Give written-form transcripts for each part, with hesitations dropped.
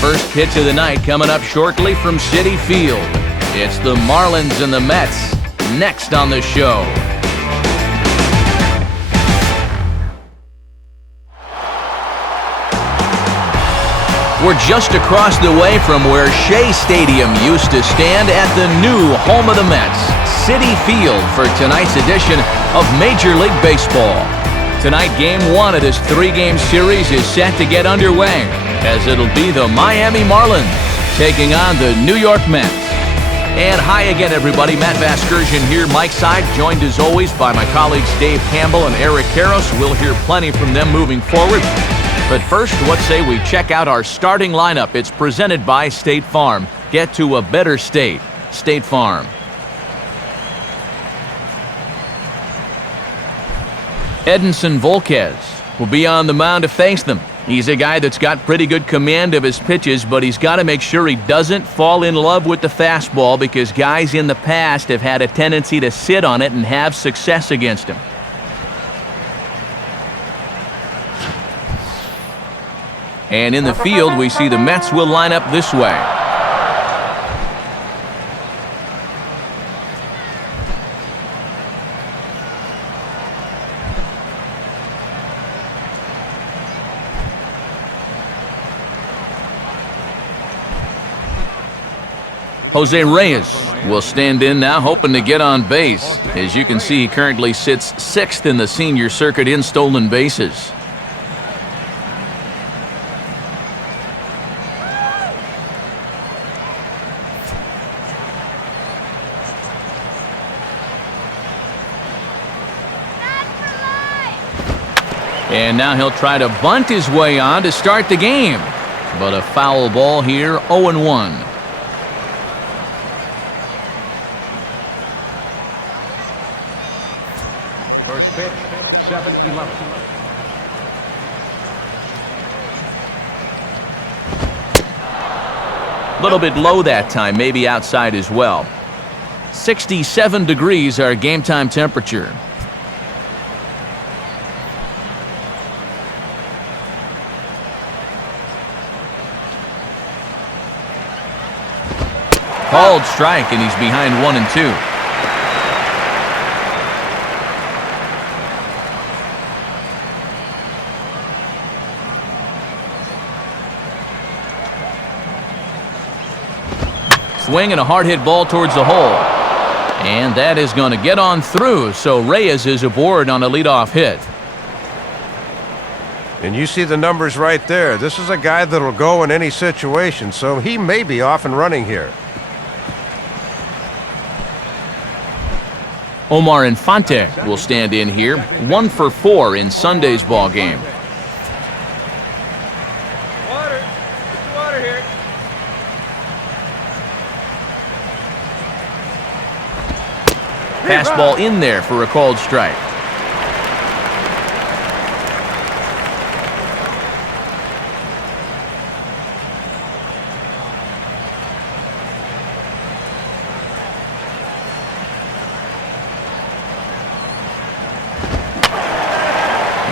first pitch of the night coming up shortly from Citi Field. It's the Marlins and the Mets next on the show. We're just across the way from where Shea Stadium used to stand at the new home of the Mets, Citi Field, for tonight's edition of Major League Baseball. Tonight, Game 1 of this 3-game series is set to get underway, as it'll be the Miami Marlins taking on the New York Mets. And hi again, everybody. Matt Vasgersian here, Mike Side, joined as always by my colleagues Dave Campbell and Eric Karros. We'll hear plenty from them moving forward. But first, let's say we check out our starting lineup. It's presented by State Farm. Get to a better state. State Farm. Edinson Volquez will be on the mound to face them. He's a guy that's got pretty good command of his pitches, but he's got to make sure he doesn't fall in love with the fastball, because guys in the past have had a tendency to sit on it and have success against him. And in the field, we see the Mets will line up this way. Jose Reyes will stand in now, hoping to get on base. As you can see, he currently sits 6th in the senior circuit in stolen bases. And now he'll try to bunt his way on to start the game. But a foul ball here, 0-1. First pitch, 7-11. A little bit low that time, maybe outside as well. 67 degrees our game time temperature. Called strike, and he's behind 1-2. Swing and a hard hit ball towards the hole. And that is going to get on through, so Reyes is aboard on a leadoff hit. And you see the numbers right there. This is a guy that'll go in any situation, so he may be off and running here. Omar Infante will stand in here, 1 for 4 in Sunday's ball game. Water. Get the water here. Fastball in there for a called strike.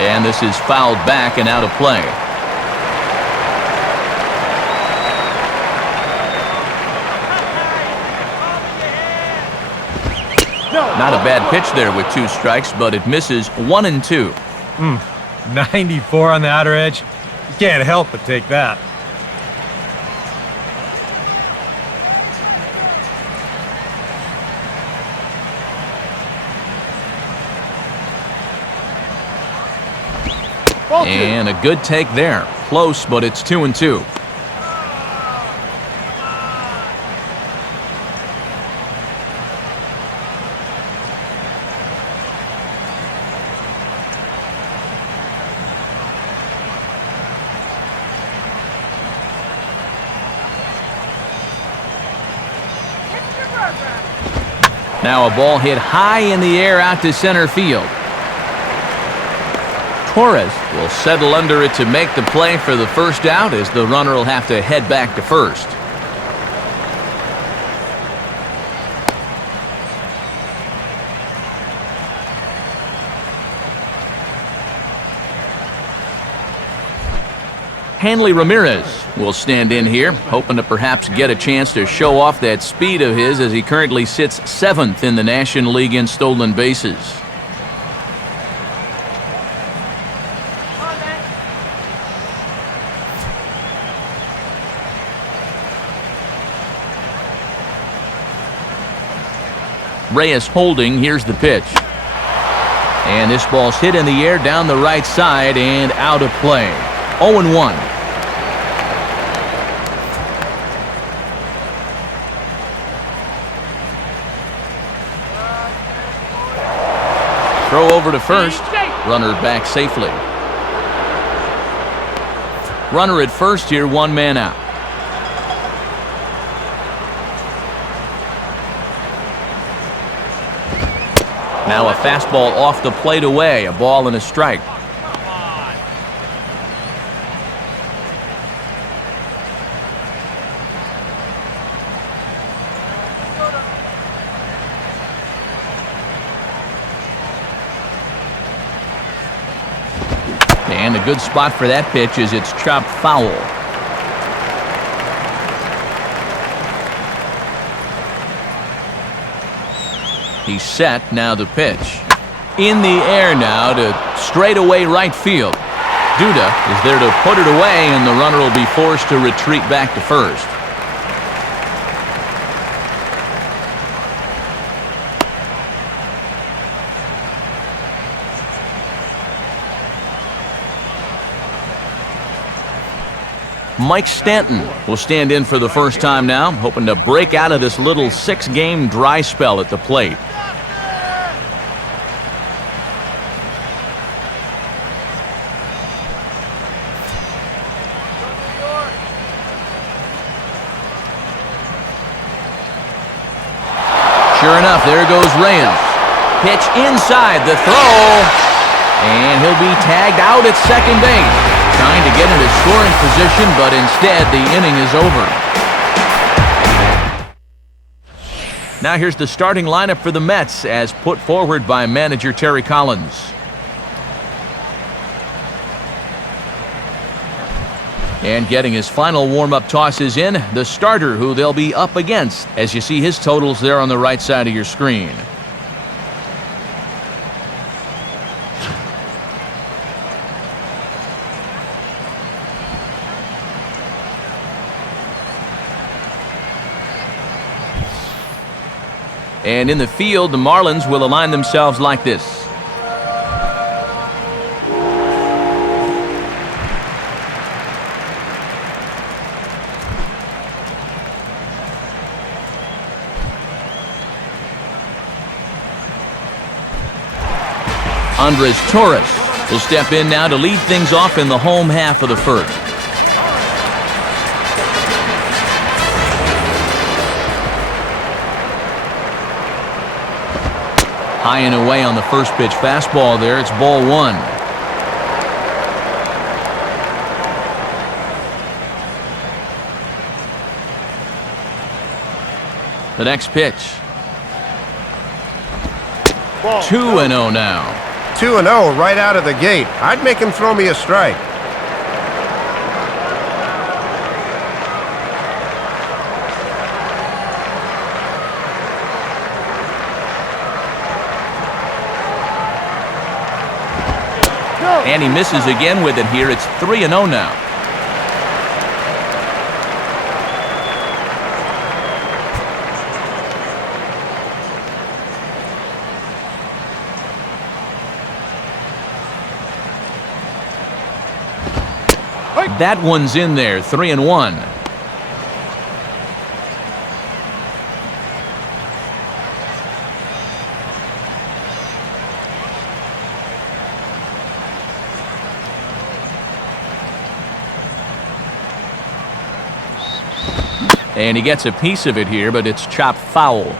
And this is fouled back and out of play. Not a bad pitch there with 2 strikes, but it misses 1-2. 94 on the outer edge. You can't help but take that. And a good take there. Close, but it's 2-2. Now a ball hit high in the air out to center field. Torres will settle under it to make the play for the first out, as the runner will have to head back to first. Hanley Ramirez will stand in here, hoping to perhaps get a chance to show off that speed of his as he currently sits 7th in the National League in stolen bases. Reyes holding. Here's the pitch. And this ball's hit in the air down the right side and out of play. 0-1. Throw over to first. Runner back safely. Runner at first here, 1 man out. Now a fastball off the plate away, a ball and a strike. And a good spot for that pitch is it's chopped foul. He's set, now the pitch. In the air now to straightaway right field. Duda is there to put it away, and the runner will be forced to retreat back to first. Mike Stanton will stand in for the first time now, hoping to break out of this little 6-game dry spell at the plate. Sure enough, there goes Reyes. Pitch inside the throw, and he'll be tagged out at second base. Trying to get into scoring position, but instead the inning is over. Now here's the starting lineup for the Mets as put forward by manager Terry Collins. And getting his final warm-up tosses in, the starter who they'll be up against, as you see his totals there on the right side of your screen. And in the field, the Marlins will align themselves like this. Andres Torres will step in now to lead things off in the home half of the first. High and away on the first pitch fastball there. It's ball 1. The next pitch. 2-0 now. 2-0 right out of the gate. I'd make him throw me a strike. And he misses again with it here. It's 3-0 now. That one's in there, 3-1. And he gets a piece of it here, but it's chopped foul.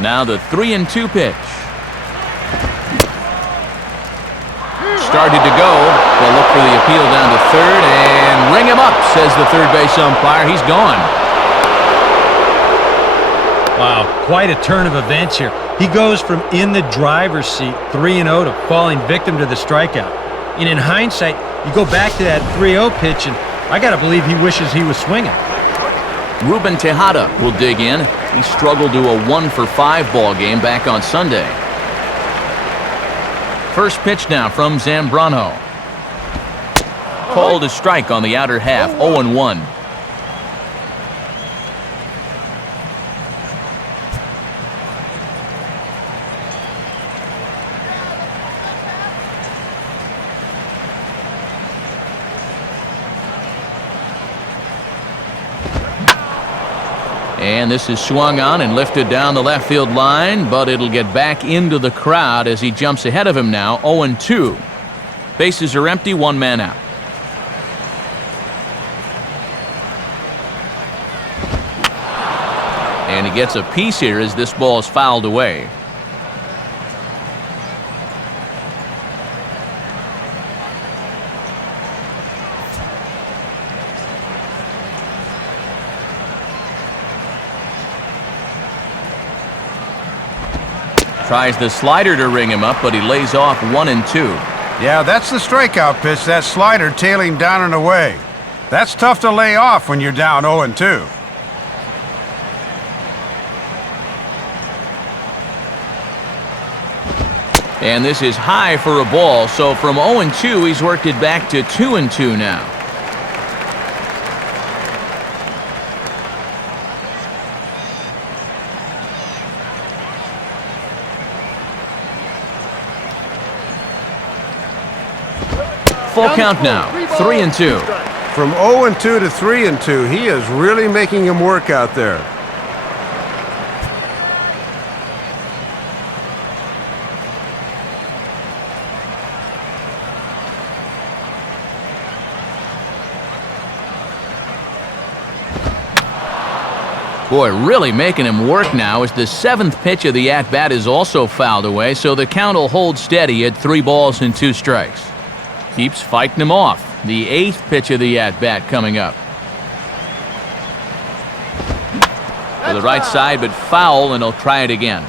Now the 3-2 pitch. Started to go. They'll look for the appeal down to third and ring him up, says the third base umpire. He's gone. Wow, quite a turn of events here. He goes from in the driver's seat 3-0 to falling victim to the strikeout. And in hindsight, you go back to that 3-0 pitch, and I got to believe he wishes he was swinging. Ruben Tejada will dig in. He struggled to a 1-for-5 ball game back on Sunday. First pitch now from Zambrano. Called a strike on the outer half, 0-1. And this is swung on and lifted down the left field line, but it'll get back into the crowd as he jumps ahead of him now, 0-2. Bases are empty, one man out. And he gets a piece here as this ball is fouled away. Tries the slider to ring him up, but he lays off 1-2. Yeah, that's the strikeout pitch, that slider tailing down and away. That's tough to lay off when you're down 0-2. And this is high for a ball, so from 0-2, he's worked it back to 2-2 now. Full count now, 3-2. From 0-2 to 3-2, he is really making him work out there. Boy, really making him work now as the seventh pitch of the at-bat is also fouled away, so the count will hold steady at 3 balls and 2 strikes. Keeps fighting him off. The 8th pitch of the at-bat coming up. To the right side, but foul, and he'll try it again.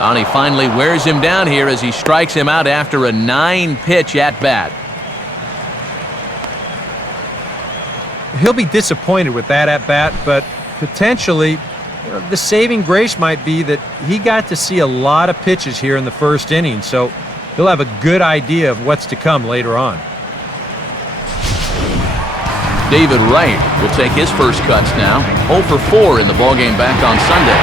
And he finally wears him down here as he strikes him out after a 9-pitch at-bat. He'll be disappointed with that at-bat, but potentially the saving grace might be that he got to see a lot of pitches here in the first inning, so he'll have a good idea of what's to come later on. David Wright will take his first cuts now. 0 for 4 in the ballgame back on Sunday.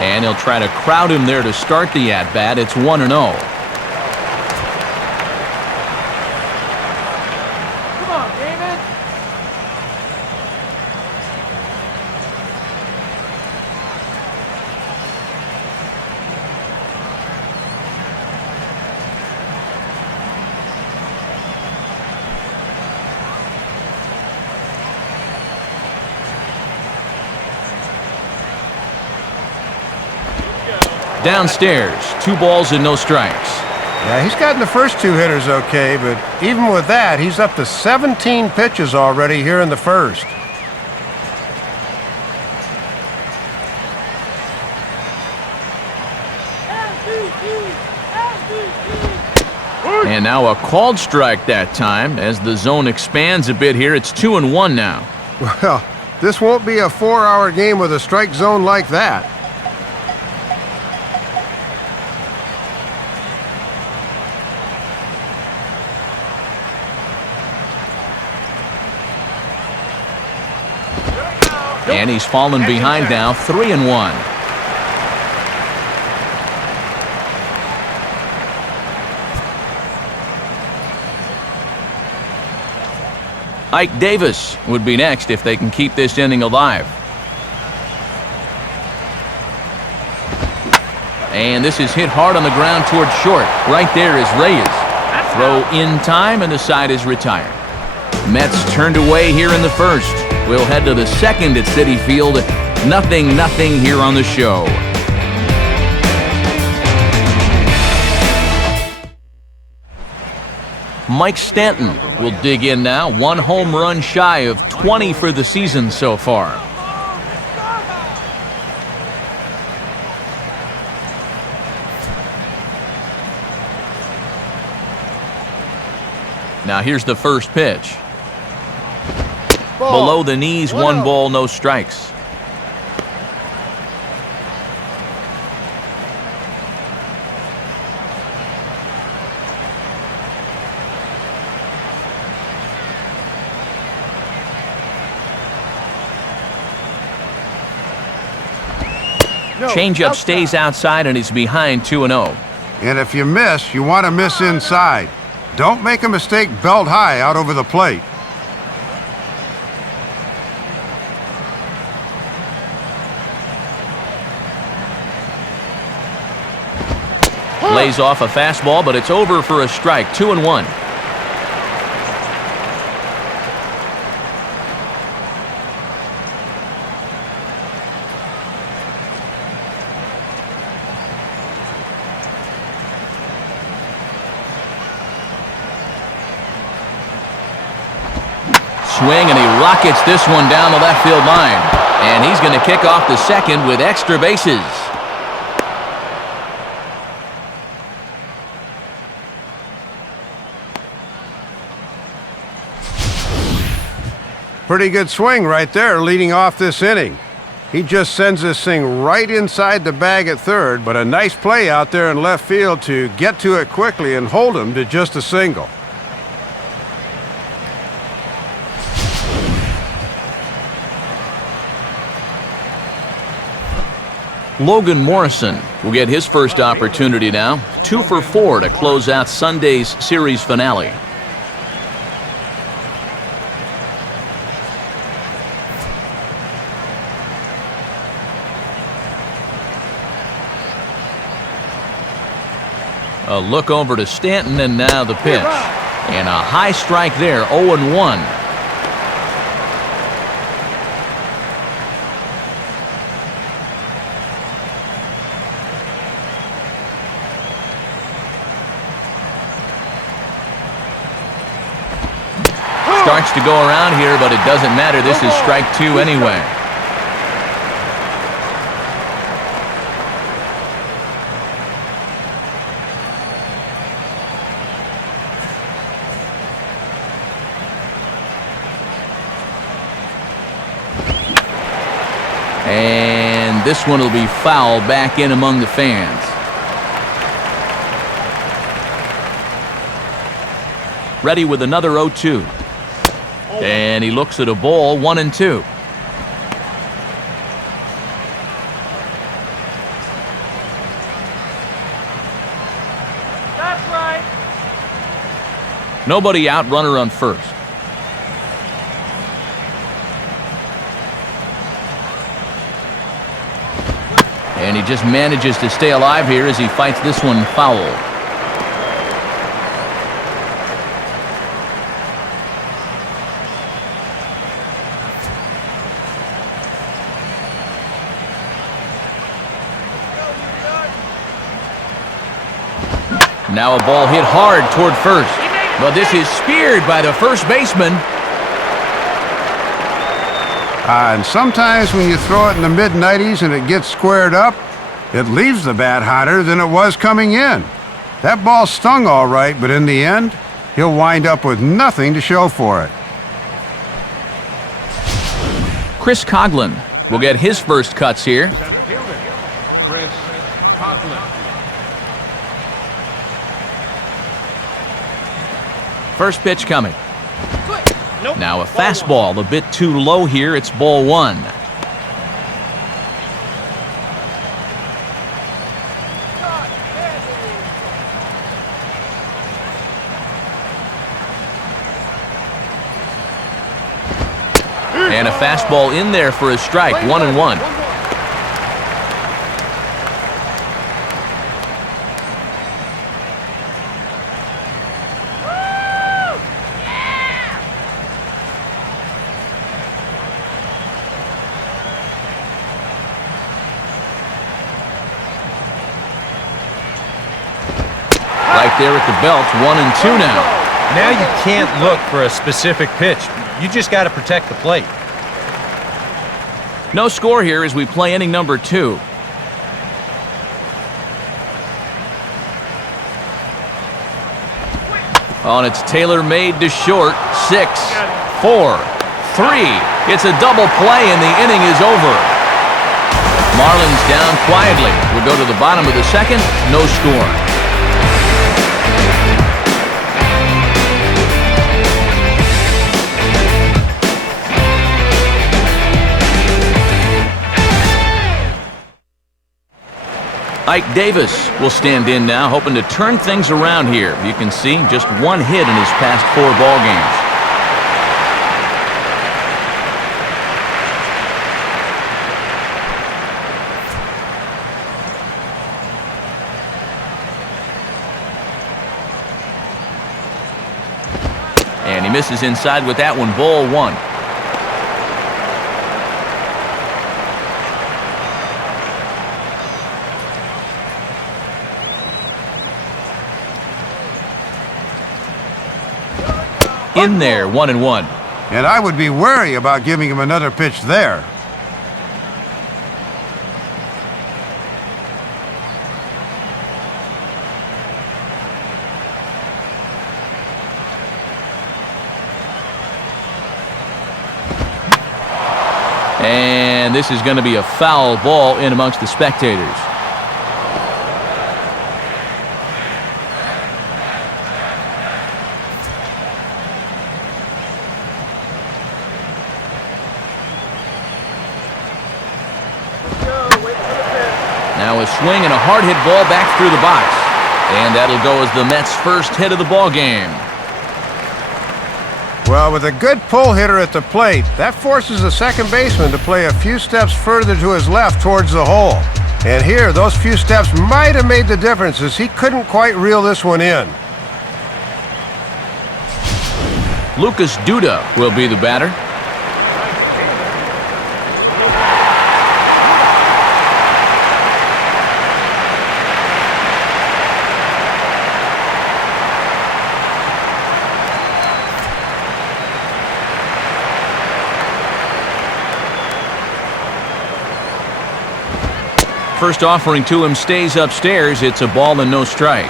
And he'll try to crowd him there to start the at-bat. It's 1-0. Come on, David. Downstairs, 2 balls and no strikes. Yeah, he's gotten the first 2 hitters okay, but even with that, he's up to 17 pitches already here in the first. And now a called strike that time. As the zone expands a bit here, it's 2-1 now. Well, this won't be a 4-hour game with a strike zone like that. And he's fallen behind now, 3-1. Ike Davis would be next if they can keep this inning alive. And this is hit hard on the ground towards short. Right there is Reyes. Throw in time, and the side is retired. Mets turned away here in the first. We'll head to the second at Citi Field. 0-0 here on the show. Mike Stanton will dig in now. 1 home run shy of 20 for the season so far. Now here's the first pitch. Below the knees, 1 ball, no strikes. Changeup stays outside, and he's behind 2-0. And if you miss, you want to miss inside. Don't make a mistake belt high out over the plate. Lays off a fastball, but it's over for a strike. 2-1. Swing, and he rockets this one down the left field line. And he's going to kick off the second with extra bases. Pretty good swing right there leading off this inning. He just sends this thing right inside the bag at third, but a nice play out there in left field to get to it quickly and hold him to just a single. Logan Morrison will get his first opportunity now. 2 for 4 to close out Sunday's series finale. A look over to Stanton, and now the pitch. And a high strike there, 0-1. Starts to go around here, but it doesn't matter. This is strike 2 anyway. And this one will be foul back in among the fans. Ready with another 0-2. And he looks at a ball, 1-2. That's right. Nobody out, runner on first. And he just manages to stay alive here as he fights this one foul. Now a ball hit hard toward first. But this is speared by the first baseman. And sometimes when you throw it in the mid-90s and it gets squared up, it leaves the bat hotter than it was coming in. That ball stung all right, but in the end, he'll wind up with nothing to show for it. Chris Coghlan will get his first cuts here. Center fielder, Chris Coghlan. First pitch coming. Now a fastball a bit too low here. It's ball 1. And a fastball in there for a strike, 1-1. there at the belt. 1-2 now. Now you can't look for a specific pitch. You just got to protect the plate. No score here as we play inning number 2. Oh, and it's tailor-made to short. 6, 4, 3. It's a double play, and the inning is over. Marlins down quietly. We'll go to the bottom of the second. No score. Ike Davis will stand in now, hoping to turn things around here. You can see just 1 hit in his past 4 ball games. And he misses inside with that one. Ball 1. In there, 1-1. And I would be wary about giving him another pitch there. And this is going to be a foul ball in amongst the spectators. Now a swing and a hard hit ball back through the box. And that'll go as the Mets' first hit of the ball game. Well, with a good pull hitter at the plate, that forces the second baseman to play a few steps further to his left towards the hole. And here, those few steps might have made the difference as he couldn't quite reel this one in. Lucas Duda will be the batter. First offering to him stays upstairs. It's a ball and no strikes.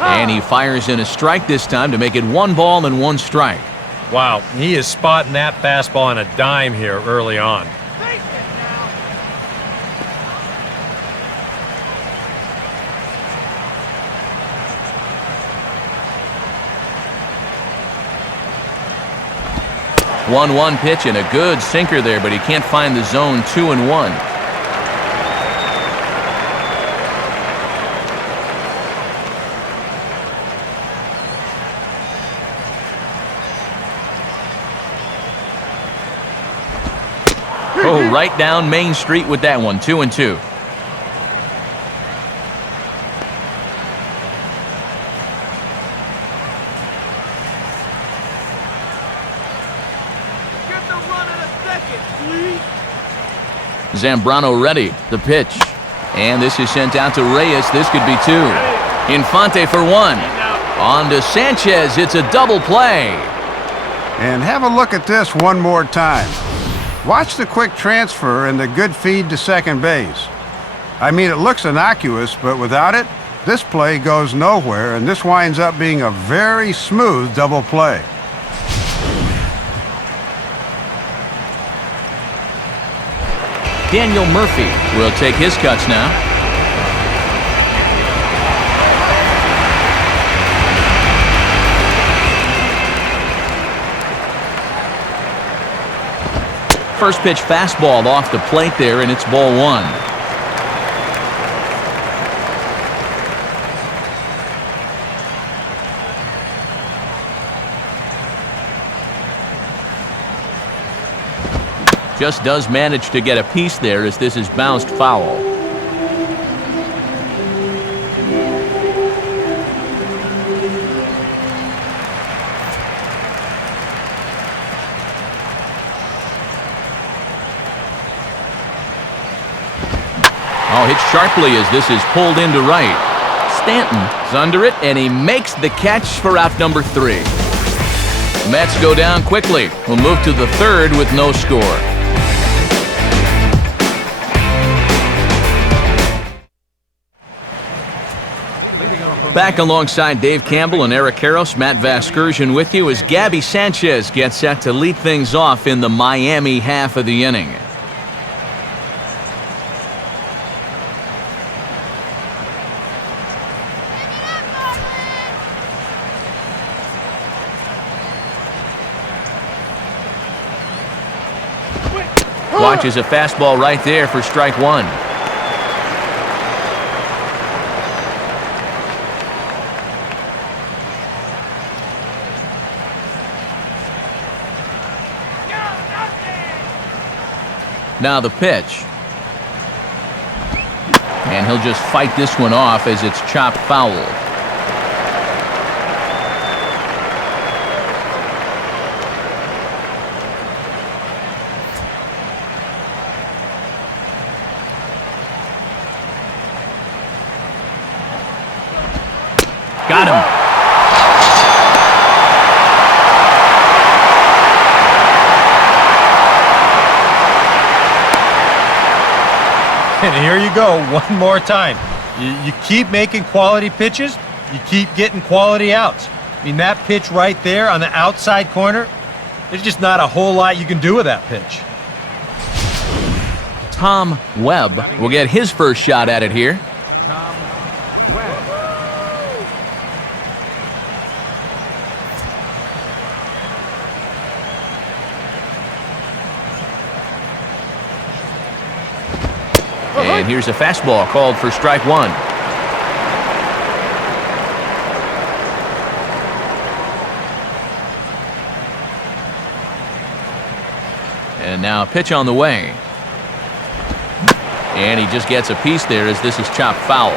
And he fires in a strike this time to make it 1 ball and 1 strike. Wow, he is spotting that fastball on a dime here early on. 1-1 pitch and a good sinker there, but he can't find the zone. 2-1. Oh, right down Main Street with that one. 2-2. Zambrano ready. The pitch. And this is sent out to Reyes. This could be 2. Infante for 1. On to Sanchez. It's a double play. And have a look at this one more time. Watch the quick transfer and the good feed to second base. I mean, it looks innocuous, but without it, this play goes nowhere, and this winds up being a very smooth double play. Daniel Murphy will take his cuts now. First pitch fastball off the plate there, and it's ball 1. Just does manage to get a piece there as this is bounced foul. sharply as this is pulled into right. Stanton's under it, and he makes the catch for out number 3. Mets go down quickly. We'll move to the 3rd with no score. Back alongside Dave Campbell and Eric Karros, Matt Vasgersian with you as Gabby Sanchez gets set to lead things off in the Miami half of the inning. Watches a fastball right there for strike 1. Now the pitch. And he'll just fight this one off as it's chopped foul. Got him. And here you go, one more time. You keep making quality pitches, you keep getting quality outs. I mean, that pitch right there on the outside corner, there's just not a whole lot you can do with that pitch. Tom Webb will get his first shot at it here. Tom Webb. And here's a fastball called for strike 1. And now a pitch on the way. And he just gets a piece there as this is chopped foul.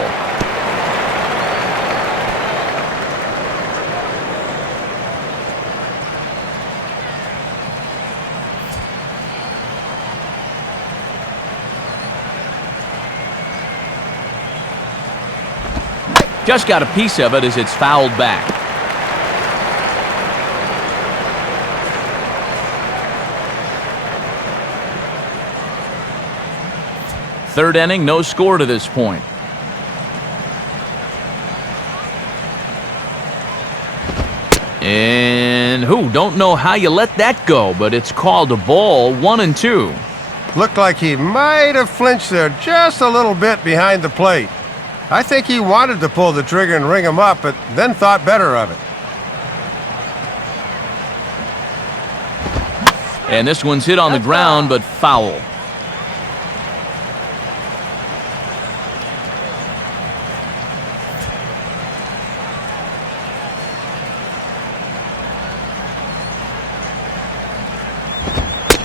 Just got a piece of it as it's fouled back. Third inning, no score to this point. And don't know how you let that go, but it's called a ball, 1-2. Looked like he might have flinched there just a little bit behind the plate. I think he wanted to pull the trigger and ring him up, but then thought better of it. And this one's hit on the ground, but foul.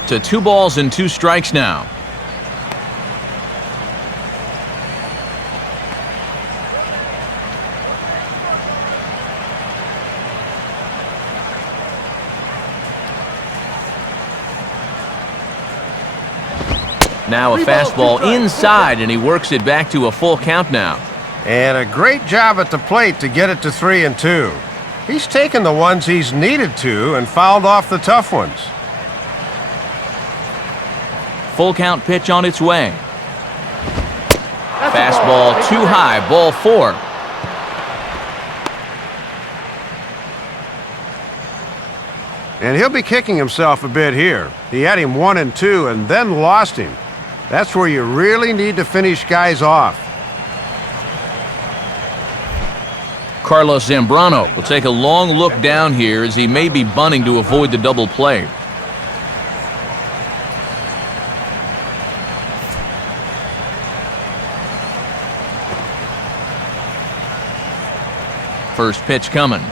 To 2 balls and 2 strikes now. Now a fastball inside, and he works it back to a full count now. And a great job at the plate to get it to 3-2. He's taken the ones he's needed to and fouled off the tough ones. Full count pitch on its way. Fastball too high, ball 4. And he'll be kicking himself a bit here. He had him 1-2 and then lost him. That's where you really need to finish guys off. Carlos Zambrano will take a long look down here as he may be bunting to avoid the double play. First pitch coming.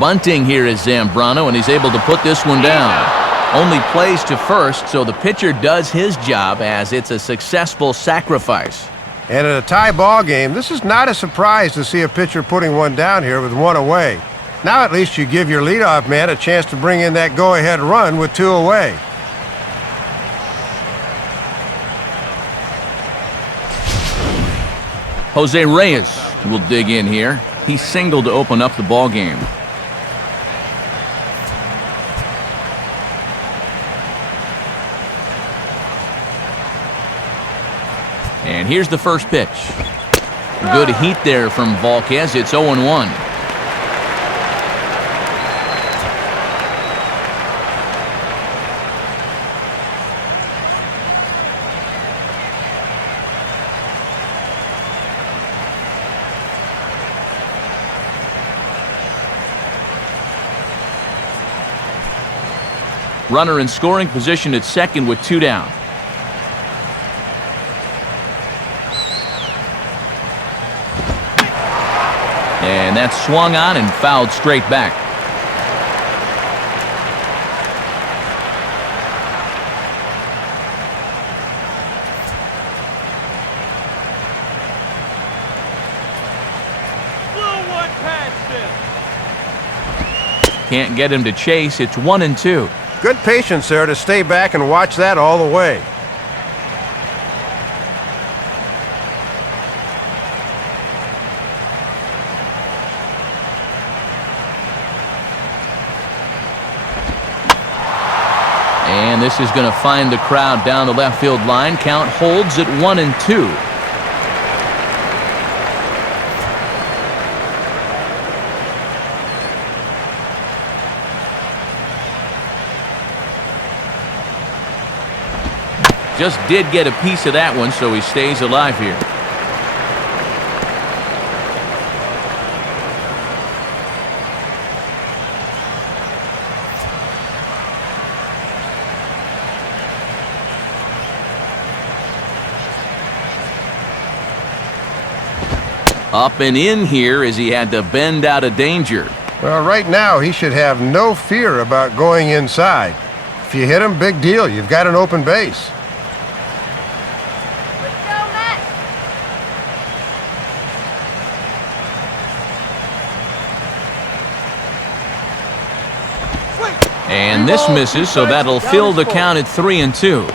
Bunting here is Zambrano, and he's able to put this one down. Only plays to first, so the pitcher does his job as it's a successful sacrifice. And in a tie ball game, this is not a surprise to see a pitcher putting one down here with 1 away. Now at least you give your leadoff man a chance to bring in that go-ahead run with 2 away. Jose Reyes will dig in here. He singled to open up the ball game. And here's the first pitch. Good heat there from Volquez. It's 0-1. Runner in scoring position at second with 2 down. And that's swung on and fouled straight back. Blue one past him. Can't get him to chase. It's 1-2. Good patience there to stay back and watch that all the way. And this is going to find the crowd down the left field line. Count holds at 1-2. Just did get a piece of that one, so he stays alive here. Up and in here as he had to bend out of danger. Well, right now he should have no fear about going inside. If you hit him, big deal. You've got an open base. And this misses, so that'll fill the count at 3-2.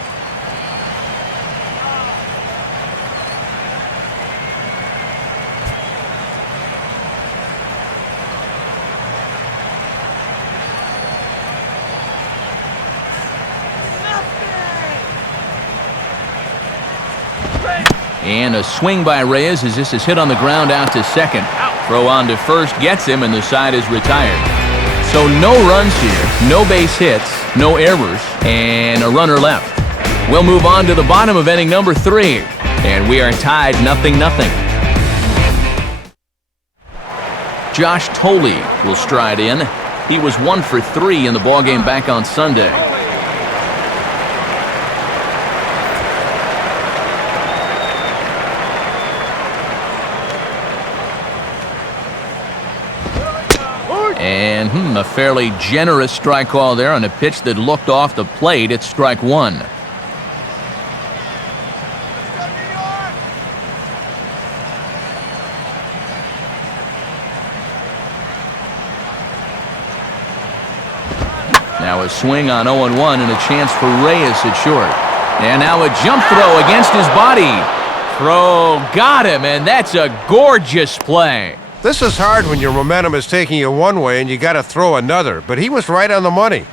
And a swing by Reyes as this is hit on the ground out to second. Throw on to first gets him, and the side is retired. So no runs here, no base hits, no errors, and a runner left. We'll move on to the bottom of inning number 3, and we are tied 0-0. Josh Tolley will stride in. He was 1 for 3 in the ballgame back on Sunday. And a fairly generous strike call there on a pitch that looked off the plate. It's strike 1. Now a swing on 0-1 and a chance for Reyes at short. And now a jump throw against his body. Throw got him, and that's a gorgeous play. This is hard when your momentum is taking you one way and you got to throw another, but he was right on the money.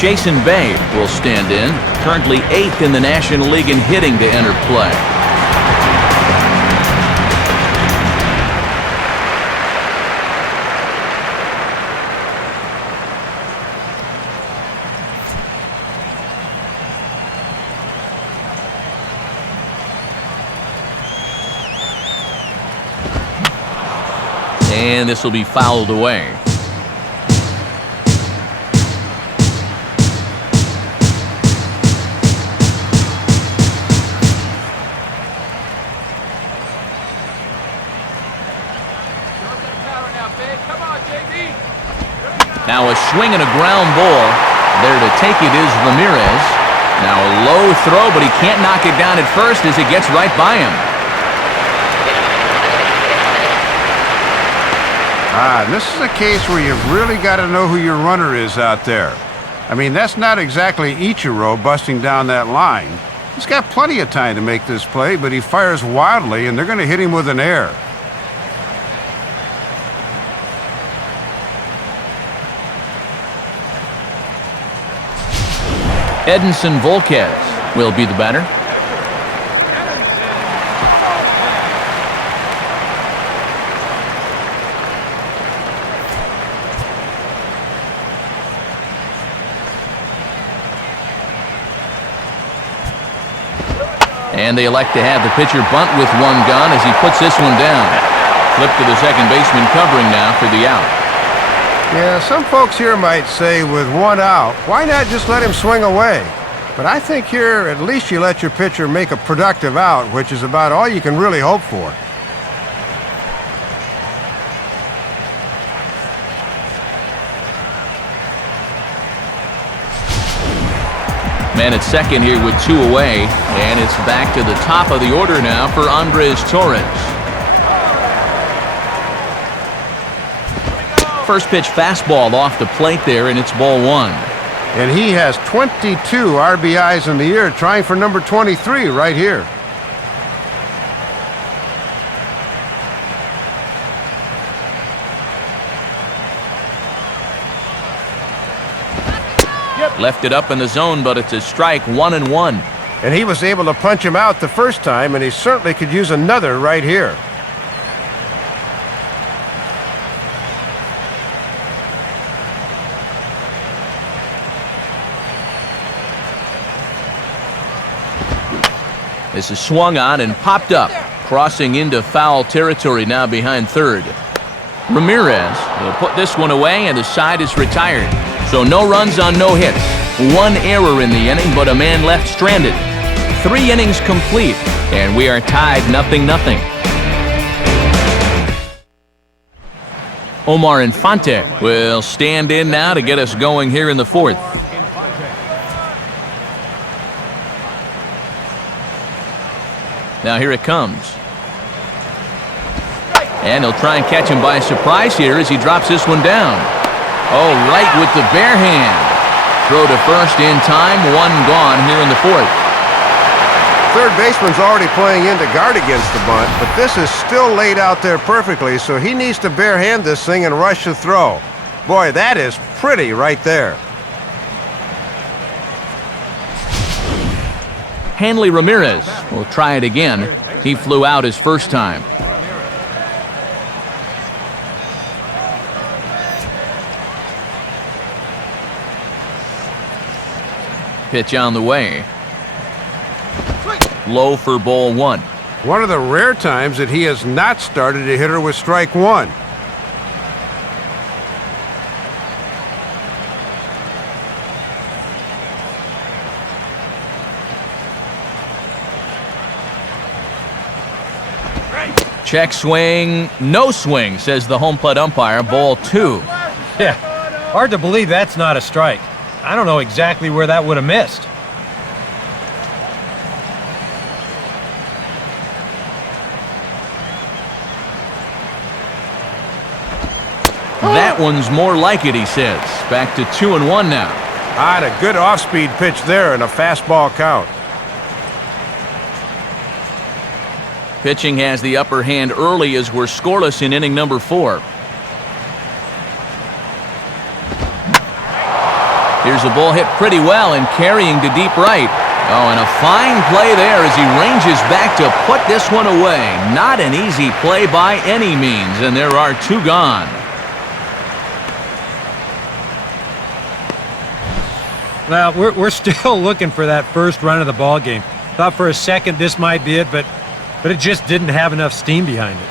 Jason Bay will stand in, currently 8th in the National League in hitting to enter play. And this will be fouled away. Now a swing and a ground ball. There to take it is Ramirez. Now a low throw, but he can't knock it down at first as it gets right by him. This is a case where you've really got to know who your runner is out there. I mean, that's not exactly Ichiro busting down that line. He's got plenty of time to make this play, but he fires wildly, and they're going to hit him with an error. Edinson Volquez will be the batter. And they elect to have the pitcher bunt with one gun as he puts this one down. Flip to the second baseman covering now for the out. Yeah, some folks here might say with one out, why not just let him swing away? But I think here at least you let your pitcher make a productive out, which is about all you can really hope for. Man at second here with two away, and it's back to the top of the order now for Andres Torres. First pitch fastball off the plate there, and it's ball one. And he has 22 RBIs in the year, trying for number 23 right here. Left it up in the zone, but it's a strike, 1-1. And he was able to punch him out the first time, and he certainly could use another right here. This is swung on and popped up, crossing into foul territory now behind third. Ramirez will put this one away, and the side is retired. So no runs on no hits. One error in the inning, but a man left stranded. 3 innings complete, and we are tied 0-0. Omar Infante will stand in now to get us going here in the fourth. Now here it comes. And he'll try and catch him by surprise here as he drops this one down. Oh, right with the bare hand. Throw to first in time, one gone here in the fourth. Third baseman's already playing in to guard against the bunt, but this is still laid out there perfectly, so he needs to bare hand this thing and rush the throw. Boy, that is pretty right there. Hanley Ramirez will try it again. He flew out his first time. Pitch on the way. Low for ball one. One of the rare times that he has not started a hitter with strike one. Check swing, no swing, says the home plate umpire. Ball two. Yeah, hard to believe that's not a strike. I don't know exactly where that would have missed. That one's more like it, he says. Back to 2-1 now. And a good off-speed pitch there and a fastball count. Pitching has the upper hand early as we're scoreless in inning number 4. Here's a ball hit pretty well and carrying to deep right. Oh, and a fine play there as he ranges back to put this one away. Not an easy play by any means, and there are 2 gone. Well, we're still looking for that first run of the ball game. Thought for a second this might be it, but it just didn't have enough steam behind it.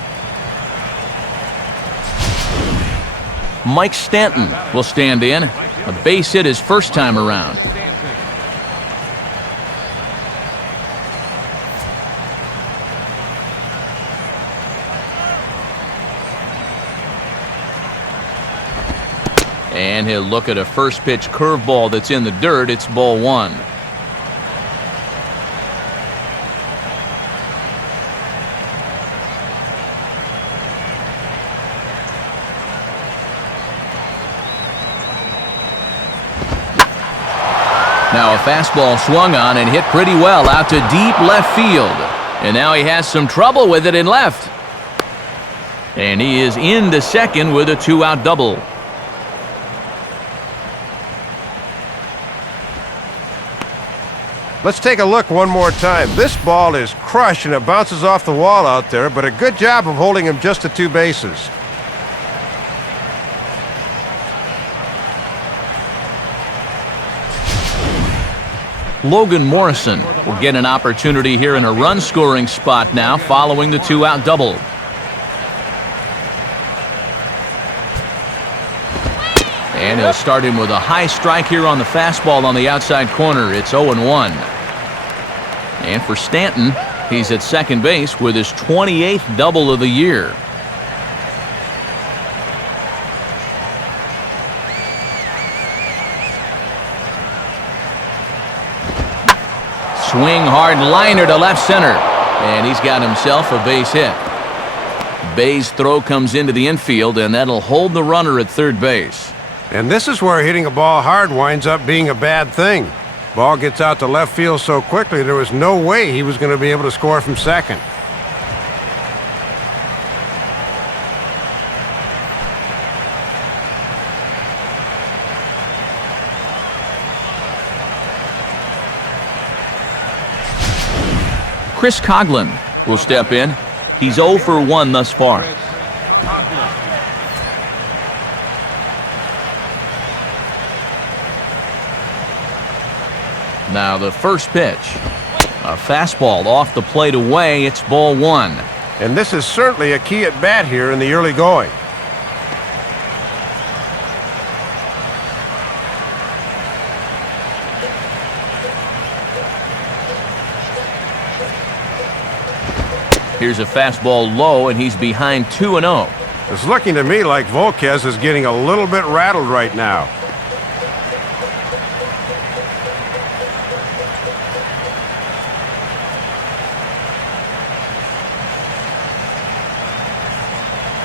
Mike Stanton will stand in. A base hit his first time around. And he'll look at a first pitch curveball that's in the dirt. It's ball one. Now a fastball swung on and hit pretty well out to deep left field. And now he has some trouble with it in left. And he is into second with a 2-out double. Let's take a look one more time. This ball is crushed and it bounces off the wall out there, but a good job of holding him just to 2 bases. Logan Morrison will get an opportunity here in a run-scoring spot now following the 2-out double. And he'll start him with a high strike here on the fastball on the outside corner. It's 0-1. And for Stanton, he's at second base with his 28th double of the year. Swing hard liner to left center. And he's got himself a base hit. Bay's throw comes into the infield, and that'll hold the runner at third base. And this is where hitting a ball hard winds up being a bad thing. Ball gets out to left field so quickly there was no way he was going to be able to score from second. Chris Coughlin will step in. He's 0 for 1 thus far. Now the first pitch. A fastball off the plate away. It's ball 1. And this is certainly a key at bat here in the early going. Here's a fastball low, and he's behind 2-0. It's looking to me like Volquez is getting a little bit rattled right now.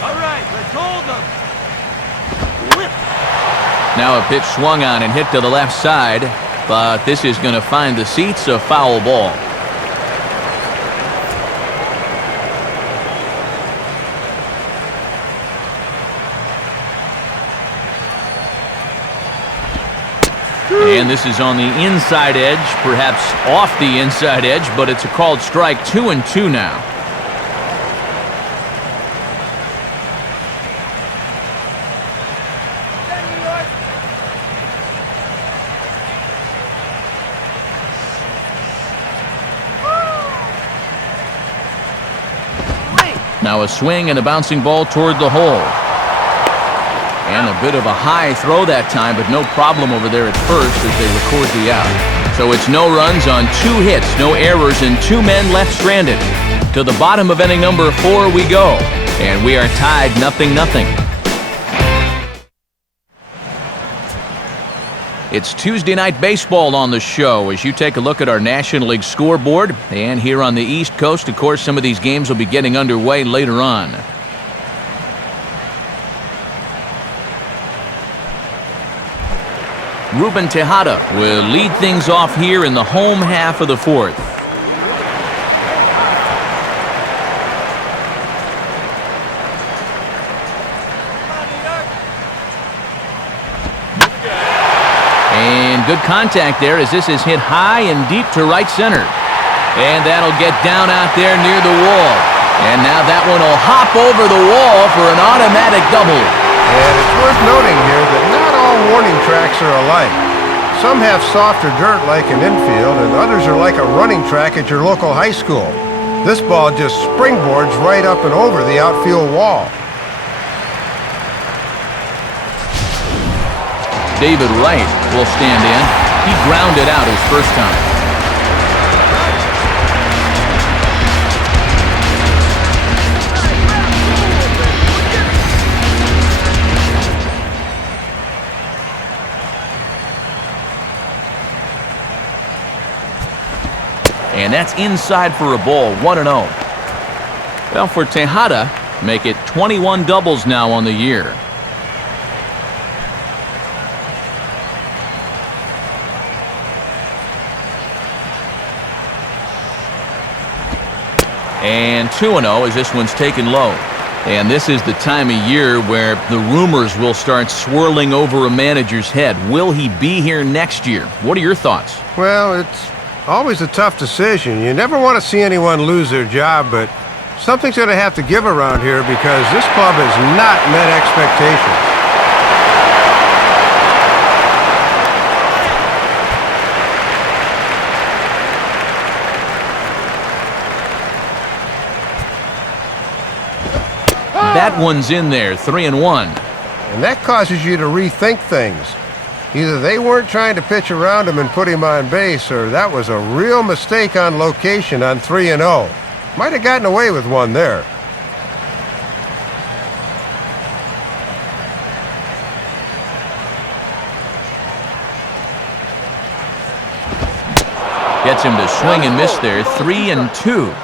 All right, let's hold them. Now a pitch swung on and hit to the left side, but this is going to find the seats, a foul ball. And this is on the inside edge, perhaps off the inside edge, but it's a called strike. 2-2 now. Now a swing and a bouncing ball toward the hole. And a bit of a high throw that time, but no problem over there at first as they record the out. So it's no runs on 2 hits, no errors, and 2 men left stranded. To the bottom of inning number 4 we go. And we are tied 0-0. It's Tuesday Night Baseball on the show as you take a look at our National League scoreboard. And here on the East Coast, of course, some of these games will be getting underway later on. Ruben Tejada will lead things off here in the home half of the 4th. And good contact there as this is hit high and deep to right center. And that'll get down out there near the wall. And now that one will hop over the wall for an automatic double. And it's worth noting here that not all warning tracks are alike. Some have softer dirt like an infield, and others are like a running track at your local high school. This ball just springboards right up and over the outfield wall. David Wright will stand in. He grounded out his first time. And that's inside for a ball, 1-0. Well, for Tejada, make it 21 doubles now on the year. And 2-0 as this one's taken low. And this is the time of year where the rumors will start swirling over a manager's head. Will he be here next year? What are your thoughts? Well, it's always a tough decision. You never want to see anyone lose their job, but something's going to have to give around here because this club has not met expectations. That one's in there, 3-1. And that causes you to rethink things. Either they weren't trying to pitch around him and put him on base, or that was a real mistake on location on 3-0. Might have gotten away with one there. Gets him to swing and miss there, 3-2.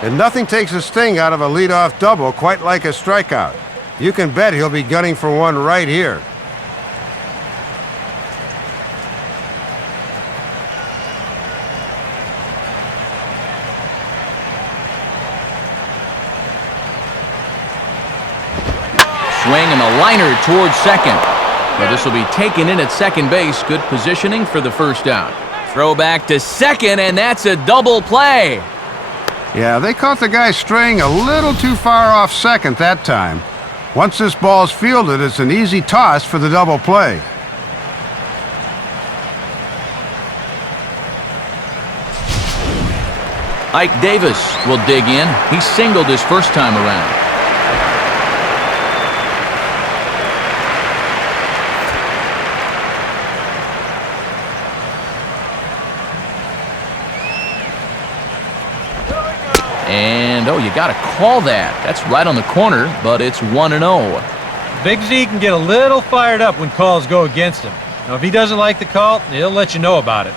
And nothing takes a sting out of a leadoff double quite like a strikeout. You can bet he'll be gunning for one right here. Swing and a liner towards second. But this will be taken in at second base. Good positioning for the first out. Throw back to second, and that's a double play. Yeah, they caught the guy straying a little too far off second that time. Once this ball's fielded, it's an easy toss for the double play. Ike Davis will dig in. He singled his first time around. And, oh, you got to call that. That's right on the corner, but it's 1-0. Big Z can get a little fired up when calls go against him. Now, if he doesn't like the call, he'll let you know about it.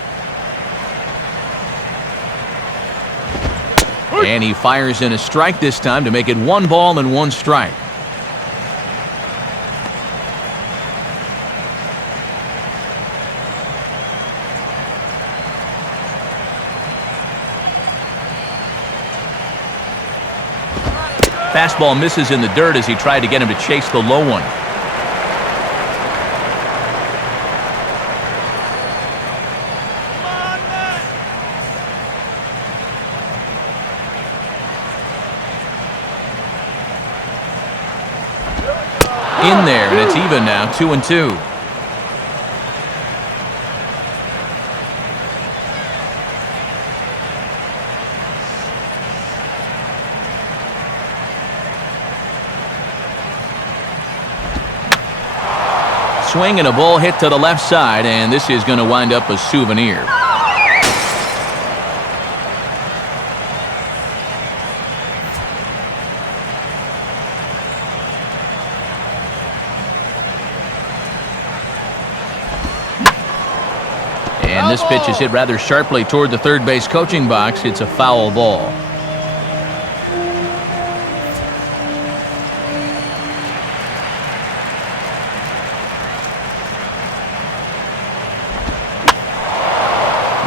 And he fires in a strike this time to make it 1 ball and 1 strike. Fastball misses in the dirt as he tried to get him to chase the low one. In there, and it's even now, 2-2. Swing and a ball hit to the left side, and this is going to wind up a souvenir. And this pitch is hit rather sharply toward the third base coaching box. It's a foul ball.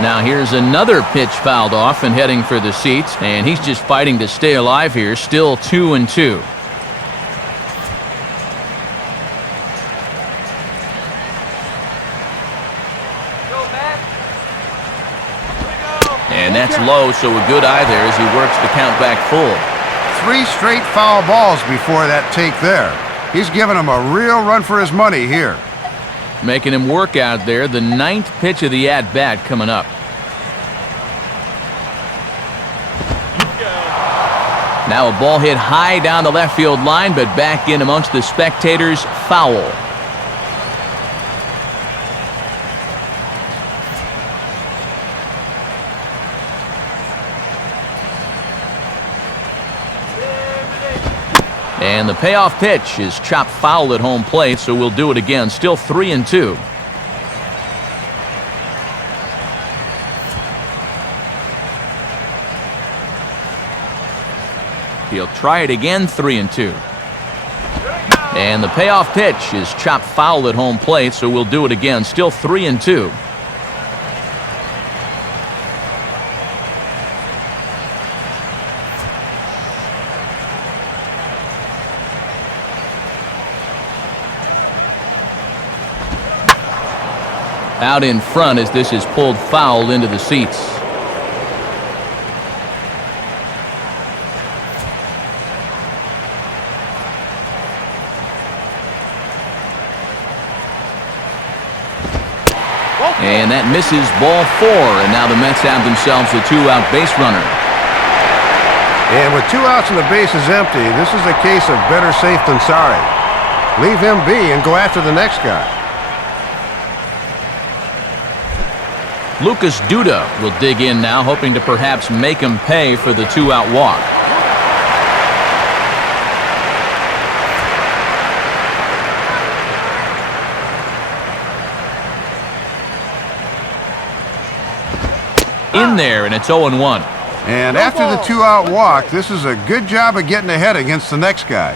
Now here's another pitch fouled off and heading for the seats, and he's just fighting to stay alive here, still 2-2. And that's low, so a good eye there as he works the count back full. 3 straight foul balls before that take there. He's giving him a real run for his money here. Making him work out there, the 9th pitch of the at-bat coming up. Now a ball hit high down the left field line, but back in amongst the spectators, foul. And the payoff pitch is chopped foul at home plate, so we'll do it again. Still 3-2. He'll try it again, 3-2. And the payoff pitch is chopped foul at home plate, so we'll do it again. Still 3-2. out in front as this is pulled foul into the seats. And that misses, ball 4, and now the Mets have themselves a 2-out base runner. And with 2 outs and the bases empty, this is a case of better safe than sorry. Leave him be and go after the next guy. Lucas Duda will dig in now, hoping to perhaps make him pay for the 2-out walk. In there, and it's 0-1. And after the 2-out walk, this is a good job of getting ahead against the next guy.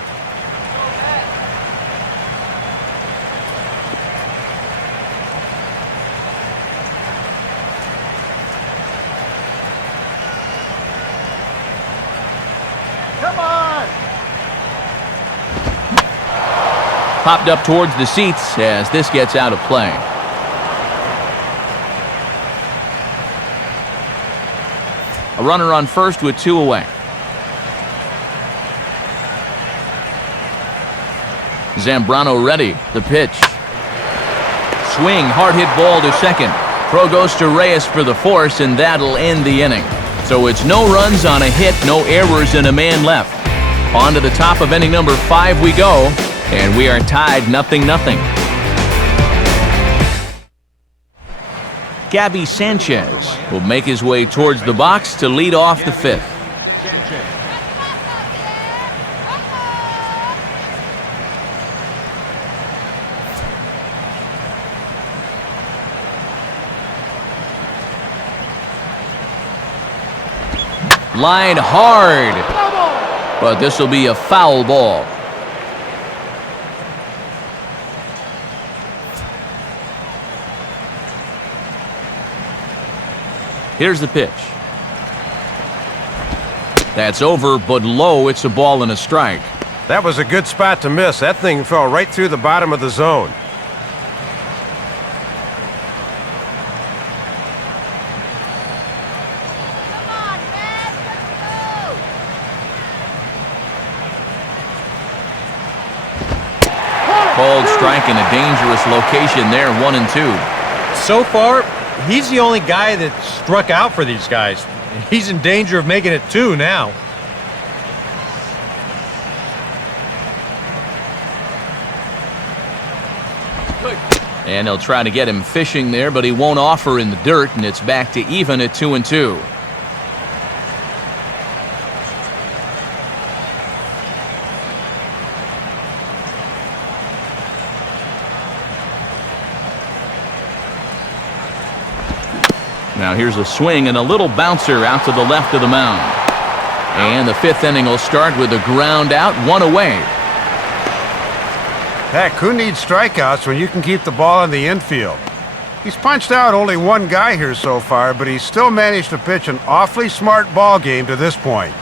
Come on! Popped up towards the seats as this gets out of play. A runner on first with 2 away. Zambrano ready. The pitch. Swing. Hard hit ball to second. Throw goes to Reyes for the force, and that'll end the inning. So it's no runs on a hit, no errors, and a man left. On to the top of inning number 5 we go, and we are tied 0-0. Gabby Sanchez will make his way towards the box to lead off the 5th. Line hard, but this will be a foul ball. Here's the pitch. That's over, but low. It's a ball and a strike. That was a good spot to miss. That thing fell right through the bottom of the zone. Called strike in a dangerous location there, 1-2. So far, he's the only guy that struck out for these guys. He's in danger of making it 2 now. And they'll try to get him fishing there, but he won't offer in the dirt, and it's back to even at 2-2. Now here's a swing and a little bouncer out to the left of the mound. And the 5th inning will start with a ground out, 1 away. Heck, who needs strikeouts when you can keep the ball in the infield? He's punched out only 1 guy here so far, but he's still managed to pitch an awfully smart ball game to this point.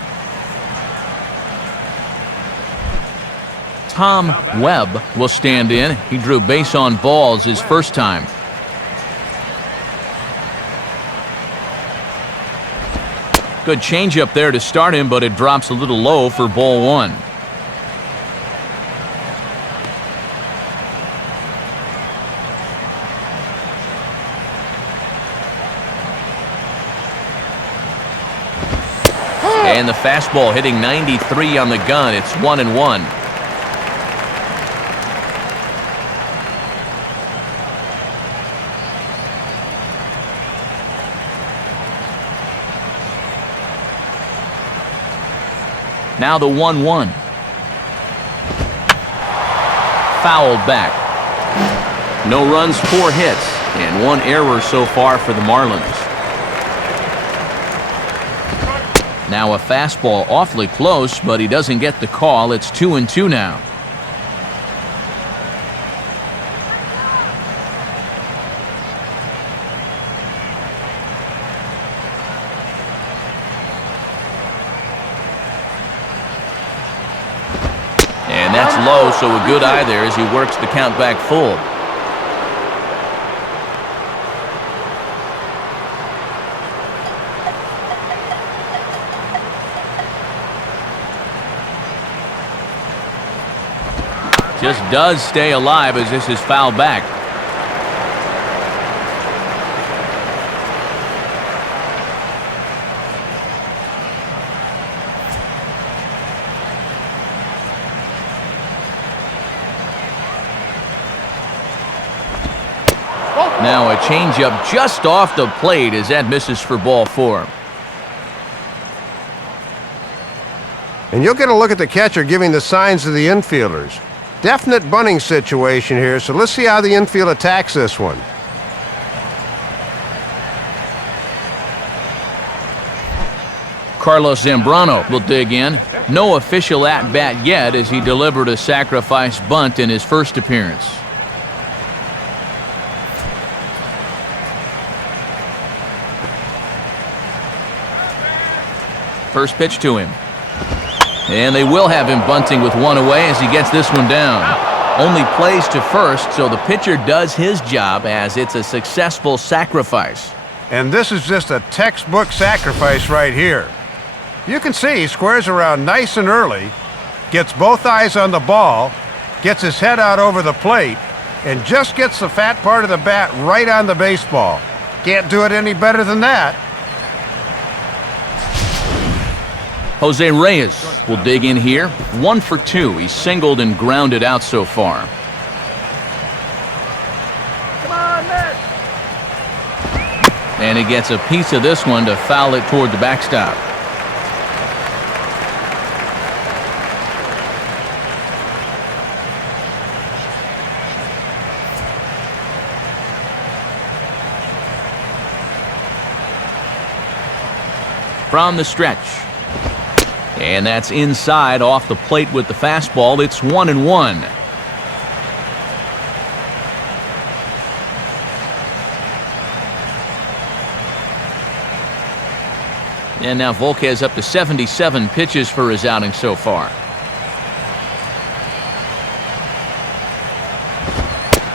Tom Webb will stand in. He drew base on balls his first time. Good changeup there to start him, but it drops a little low for ball 1. And the fastball hitting 93 on the gun. It's 1-1. Now the 1-1. Fouled back. No runs, 4 hits, and 1 error so far for the Marlins. Now a fastball awfully close, but he doesn't get the call. It's 2-2 now. And that's low, so a good eye there as he works the count back full. just does stay alive as this is fouled back. Now a changeup just off the plate as that misses for ball 4. And you'll get a look at the catcher giving the signs to the infielders. Definite bunting situation here, so let's see how the infield attacks this one. Carlos Zambrano will dig in. No official at-bat yet as he delivered a sacrifice bunt in his first appearance. First pitch to him. And they will have him bunting with one away as he gets this one down. Only plays to first, so the pitcher does his job as it's a successful sacrifice. And this is just a textbook sacrifice right here. You can see he squares around nice and early, gets both eyes on the ball, gets his head out over the plate, and just gets the fat part of the bat right on the baseball. Can't do it any better than that. Jose Reyes will dig in here. 1 for 2. He's singled and grounded out so far. Come on, Matt. And he gets a piece of this one to foul it toward the backstop. From the stretch. And that's inside off the plate with the fastball. It's 1-1. And now Volquez up to 77 pitches for his outing so far.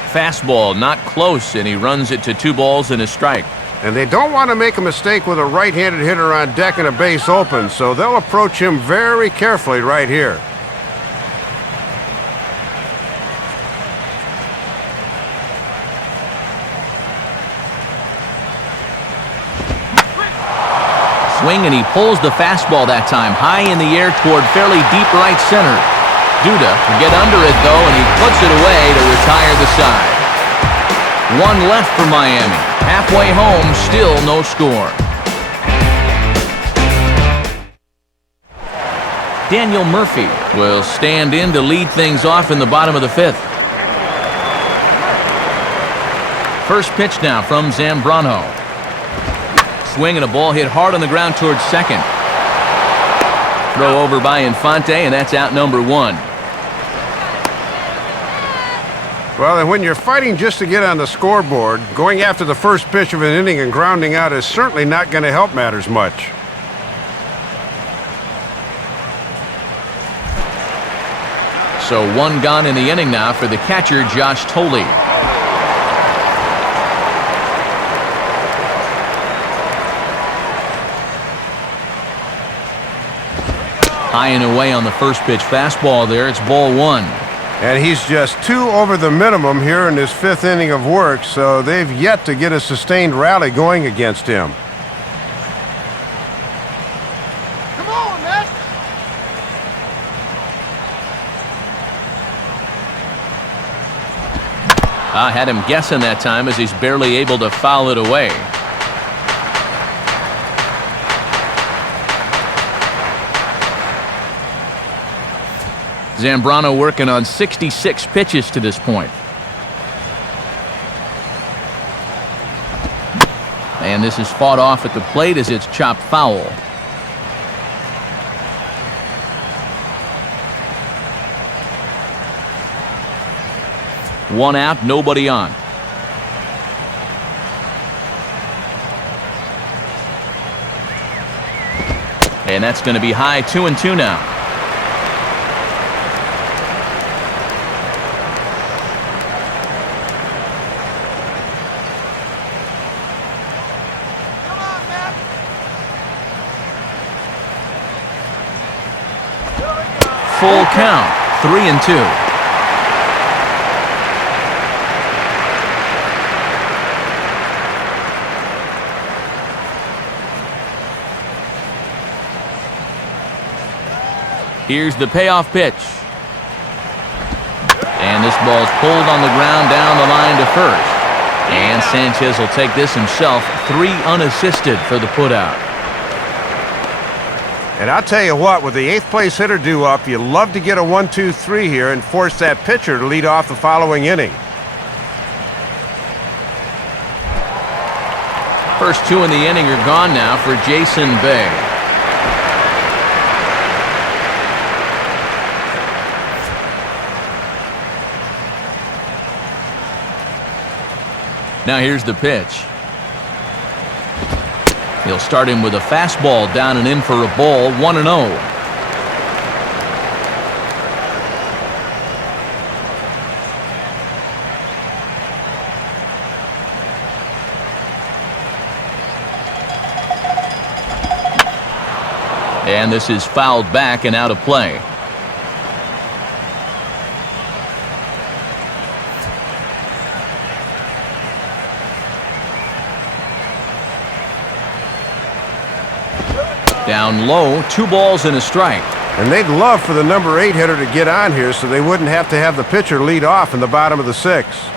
Fastball not close, and he runs it to 2 balls and a strike. And they don't want to make a mistake with a right-handed hitter on deck and a base open, so they'll approach him very carefully right here. Swing, and he pulls the fastball that time high in the air toward fairly deep right center. Duda will get under it, though, and he puts it away to retire the side. 1 left for Miami. Halfway home, still no score. Daniel Murphy will stand in to lead things off in the bottom of the 5th. First pitch now from Zambrano. Swing and a ball hit hard on the ground towards second. Throw over by Infante, and that's out number 1. Well, and when you're fighting just to get on the scoreboard, going after the first pitch of an inning and grounding out is certainly not going to help matters much. So 1 gone in the inning now for the catcher, Josh Thole. High and away on the first pitch fastball there. It's ball 1. And he's just 2 over the minimum here in his 5th inning of work, so they've yet to get a sustained rally going against him. Come on, Matt. I had him guessing that time as he's barely able to foul it away. Zambrano working on 66 pitches to this point. And this is fought off at the plate as it's chopped foul. One out, nobody on. And that's going to be high, 2-2 now. Full count, 3-2. Here's the payoff pitch. And this ball's pulled on the ground down the line to first. And Sanchez will take this himself, 3 unassisted for the putout. And I'll tell you what, with the 8th place hitter due up, you love to get a 1-2-3 here and force that pitcher to lead off the following inning. First 2 in the inning are gone now for Jason Bay. Now here's the pitch. He'll start him with a fastball down and in for a ball, 1-0. And this is fouled back and out of play. Down low, 2 balls and a strike. And they'd love for the number 8 hitter to get on here so they wouldn't have to have the pitcher lead off in the bottom of the 6th.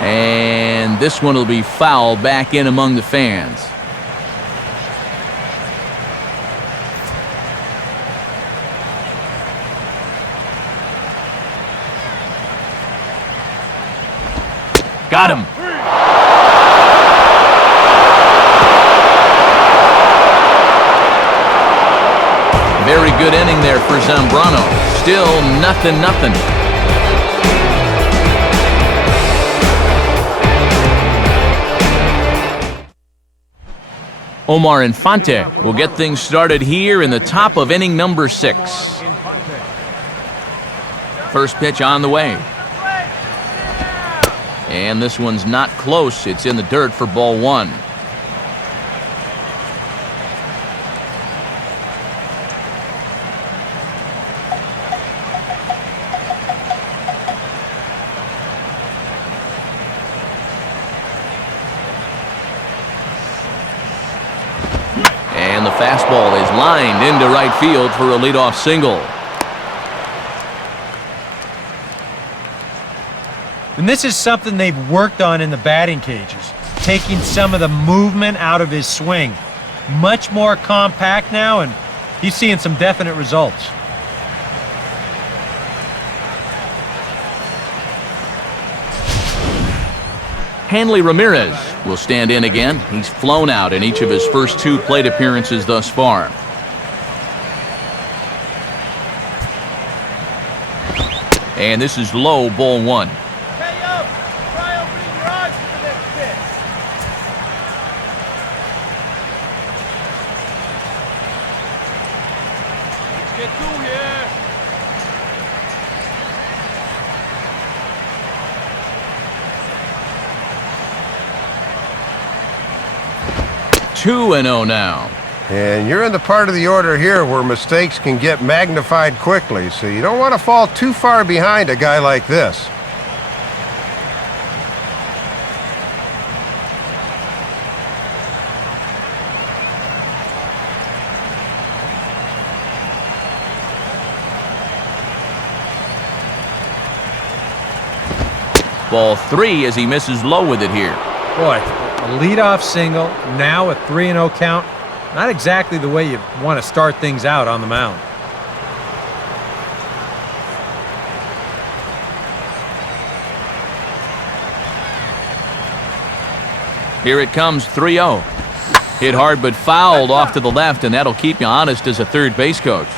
And this one will be fouled back in among the fans. Got him. Very good inning there for Zambrano. Still 0-0. Omar Infante will get things started here in the top of inning number 6. First pitch on the way. And this one's not close. It's in the dirt for ball 1. And the fastball is lined into right field for a leadoff single. And this is something they've worked on in the batting cages, taking some of the movement out of his swing. Much more compact now, and he's seeing some definite results. Hanley Ramirez will stand in again. He's flown out in each of his first 2 plate appearances thus far. And this is low, ball 1. Get through here. 2-0 now. And you're in the part of the order here where mistakes can get magnified quickly, so you don't want to fall too far behind a guy like this. Ball 3 as he misses low with it here. Boy, a leadoff single, now a 3-0 count. Not exactly the way you want to start things out on the mound. Here it comes, 3-0. Hit hard but fouled off to the left, and that'll keep you honest as a third base coach.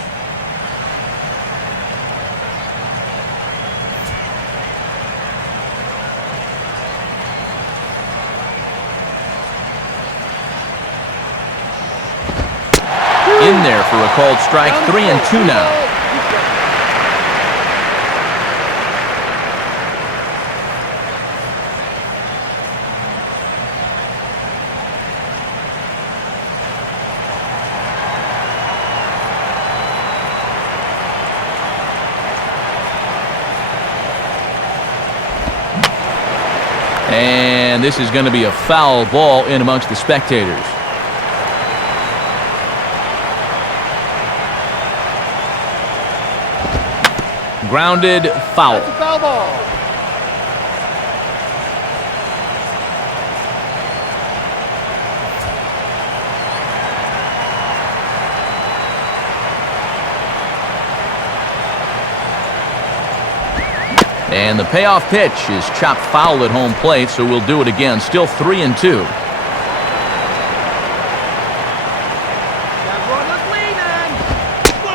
In there for a called strike, 3-2 now. And this is going to be a foul ball in amongst the spectators. Grounded, foul. That's a foul ball. And the payoff pitch is chopped foul at home plate, so we'll do it again. Still 3-2.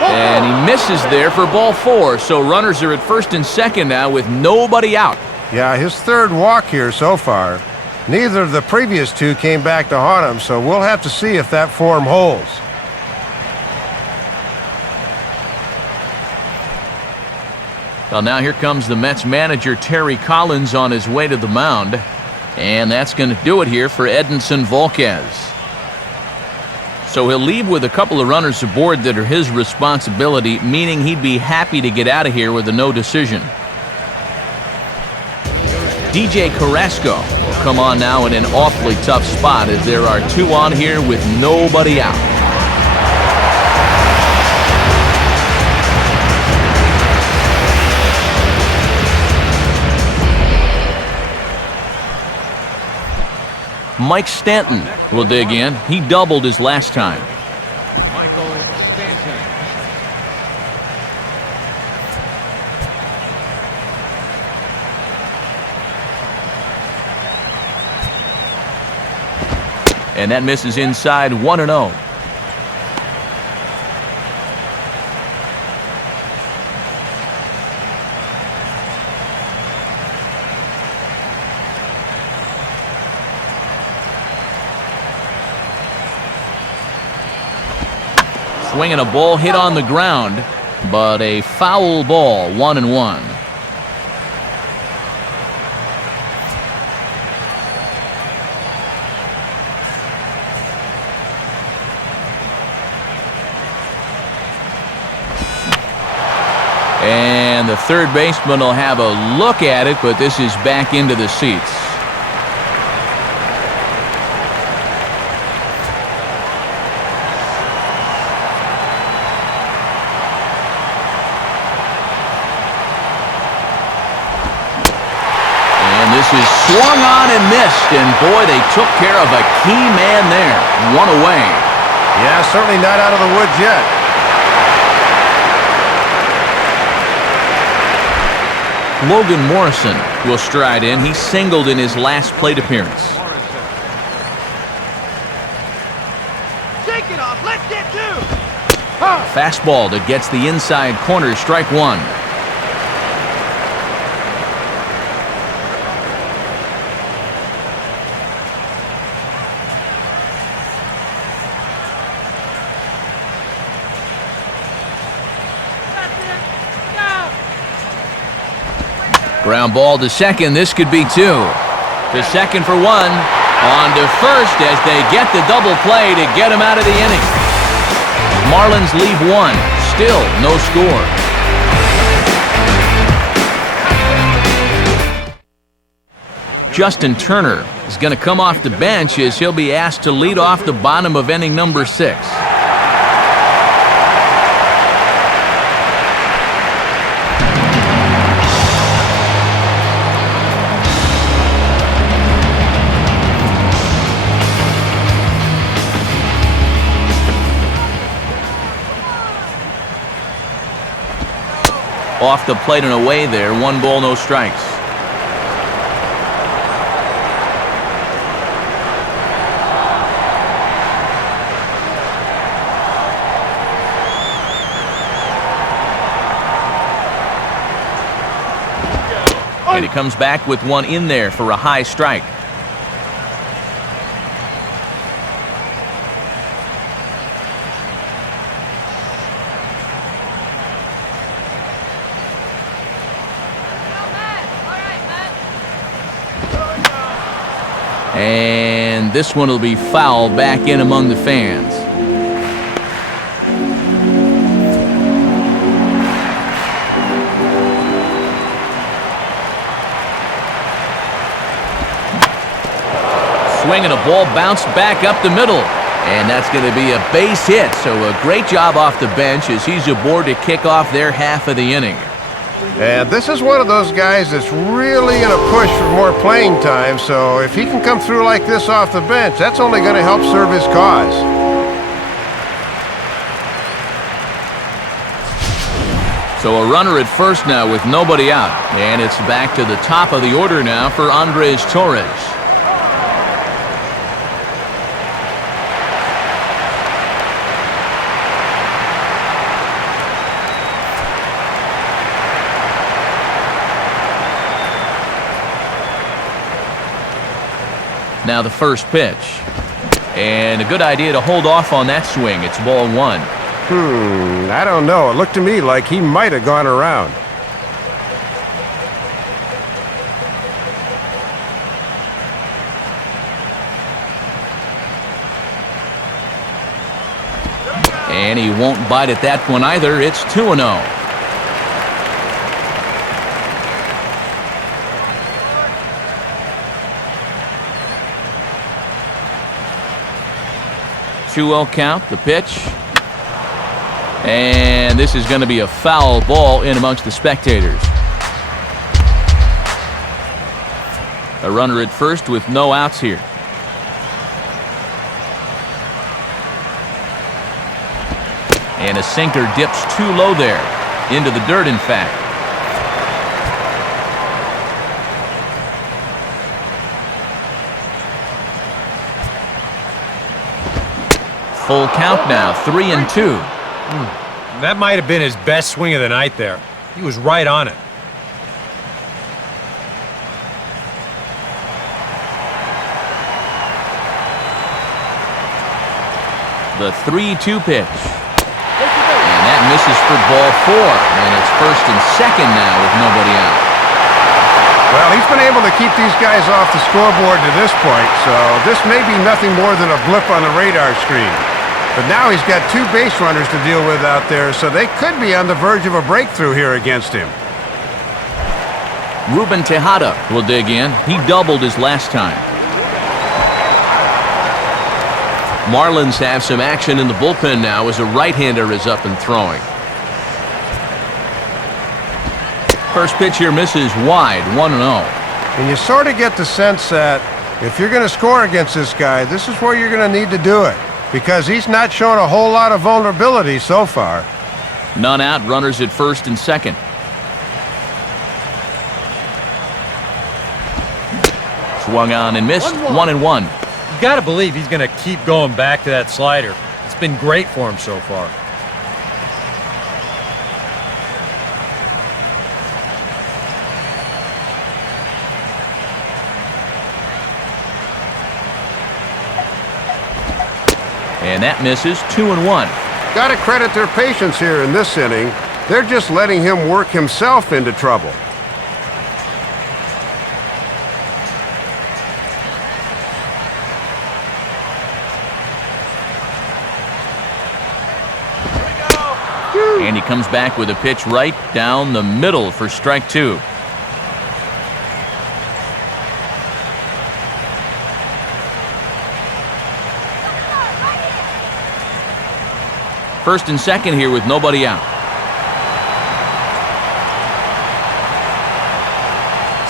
And he misses there for ball 4. So runners are at first and second now with nobody out. Yeah, his third walk here so far. Neither of the previous two came back to haunt him, so we'll have to see if that form holds. Well, now here comes the Mets manager, Terry Collins, on his way to the mound. And that's going to do it here for Edinson Volquez. So he'll leave with a couple of runners aboard that are his responsibility, meaning he'd be happy to get out of here with a no decision. DJ Carrasco will come on now in an awfully tough spot as there are 2 on here with nobody out. Mike Stanton will dig in. He doubled his last time. Michael Stanton. And that misses inside, 1-0. Swinging a ball hit on the ground, but a foul ball, 1-1. And the third baseman will have a look at it, but this is back into the seats. This is swung on and missed, and boy, they took care of a key man there. 1 away. Yeah, certainly not out of the woods yet. Logan Morrison will stride in. He singled in his last plate appearance. Shake it off. Let's get 2. Fastball that gets the inside corner, strike 1. Ground ball to second. This could be 2. To second for 1. On to first as they get the double play to get him out of the inning. Marlins leave 1. Still no score. Justin Turner is going to come off the bench as he'll be asked to lead off the bottom of inning number 6. Off the plate and away there. 1 ball, no strikes. And he comes back with 1 in there for a high strike. And this one will be foul back in among the fans. swing and a ball bounced back up the middle. And that's going to be a base hit. So a great job off the bench as he's aboard to kick off their half of the inning. And this is one of those guys that's really in a push for more playing time, so if he can come through like this off the bench, that's only going to help serve his cause. So a runner at first now with nobody out. And it's back to the top of the order now for Andres Torres. Now the first pitch. And a good idea to hold off on that swing. It's ball one. I don't know. It looked to me like he might have gone around. And he won't bite at that one either. It's 2-0. Count, the pitch. And this is going to be a foul ball in amongst the spectators. A runner at first with no outs here. And a sinker dips too low there. Into the dirt, in fact. Full count now, 3-2. That might have been his best swing of the night there. He was right on it. The 3-2 pitch. And that misses for ball four. And it's first and second now with nobody out. Well, he's been able to keep these guys off the scoreboard to this point, so this may be nothing more than a blip on the radar screen. But now he's got two base runners to deal with out there, so they could be on the verge of a breakthrough here against him. Ruben Tejada will dig in. He doubled his last time. Marlins have some action in the bullpen now as a right-hander is up and throwing. First pitch here misses wide, 1-0. And you sort of get the sense that if you're going to score against this guy, this is where you're going to need to do it, because he's not shown a whole lot of vulnerability so far. None out, runners at first and second. Swung on and missed, 1-1. You got to believe he's going to keep going back to that slider. It's been great for him so far. And that misses, 2-1. Got to credit their patience here in this inning. They're just letting him work himself into trouble. And he comes back with a pitch right down the middle for strike two. First and second here with nobody out.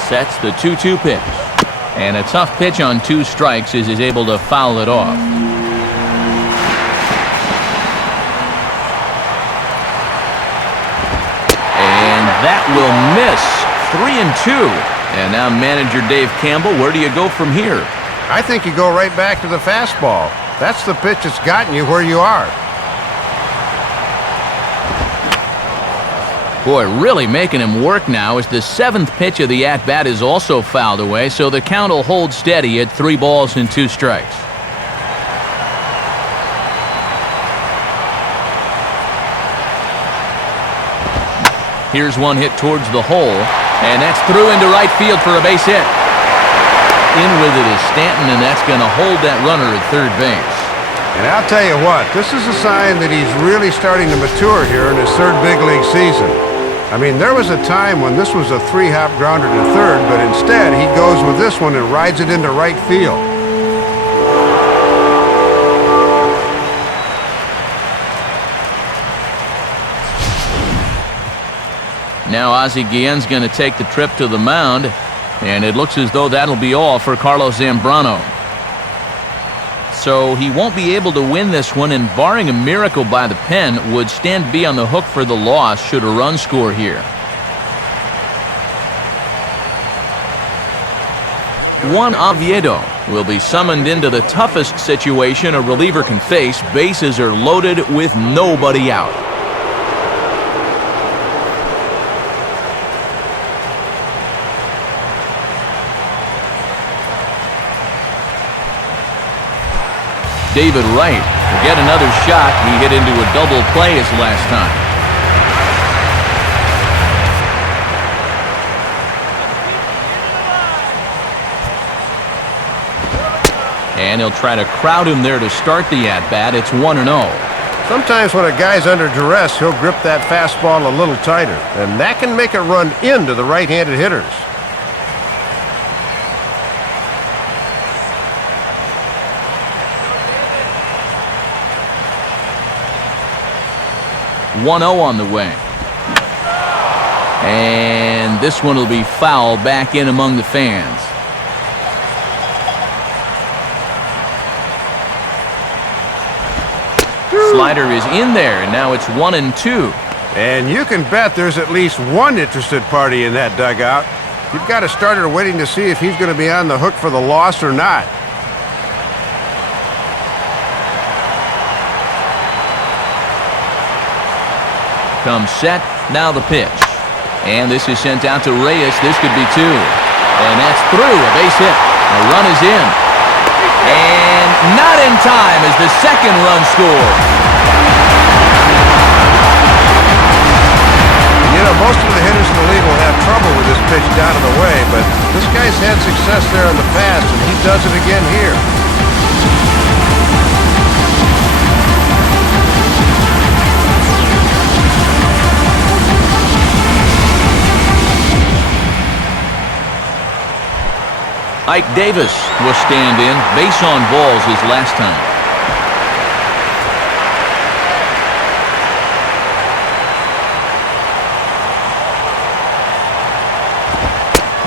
Sets the 2-2 pitch. And a tough pitch on two strikes as he's able to foul it off. And that will miss. 3-2. And now manager Dave Campbell, where do you go from here? I think you go right back to the fastball. That's the pitch that's gotten you where you are. Boy, really making him work now as the seventh pitch of the at-bat is also fouled away, so the count will hold steady at 3 balls and 2 strikes. Here's one hit towards the hole, and that's through into right field for a base hit. In with it is Stanton, and that's going to hold that runner at third base. And I'll tell you what, this is a sign that he's really starting to mature here in his third big league season. I mean, there was a time when this was a 3-hop grounder to third, but instead he goes with this one and rides it into right field. Now Ozzie Guillen's going to take the trip to the mound, and it looks as though that'll be all for Carlos Zambrano. So he won't be able to win this one, and barring a miracle by the pen, would stand be on the hook for the loss should a run score here. Juan Oviedo will be summoned into the toughest situation a reliever can face. Bases are loaded with nobody out. David Wright will get another shot. He hit into a double play his last time. And he'll try to crowd him there to start the at-bat. It's 1-0. Sometimes when a guy's under duress, he'll grip that fastball a little tighter, and that can make it run into the right-handed hitters. .1-0 on the way. And this one will be foul back in among the fans. Slider is in there, and now it's 1-2. And you can bet there's at least one interested party in that dugout. You've got a starter waiting to see if he's going to be on the hook for the loss or not. Comes set, now the pitch. And this is sent out to Reyes. This could be 2. And that's through, a base hit. A run is in. And not in time as the second run scored. You know, most of the hitters in the league will have trouble with this pitch down and away, but this guy's had success there in the past, and he does it again here. Ike Davis will stand in. Base on balls his last time.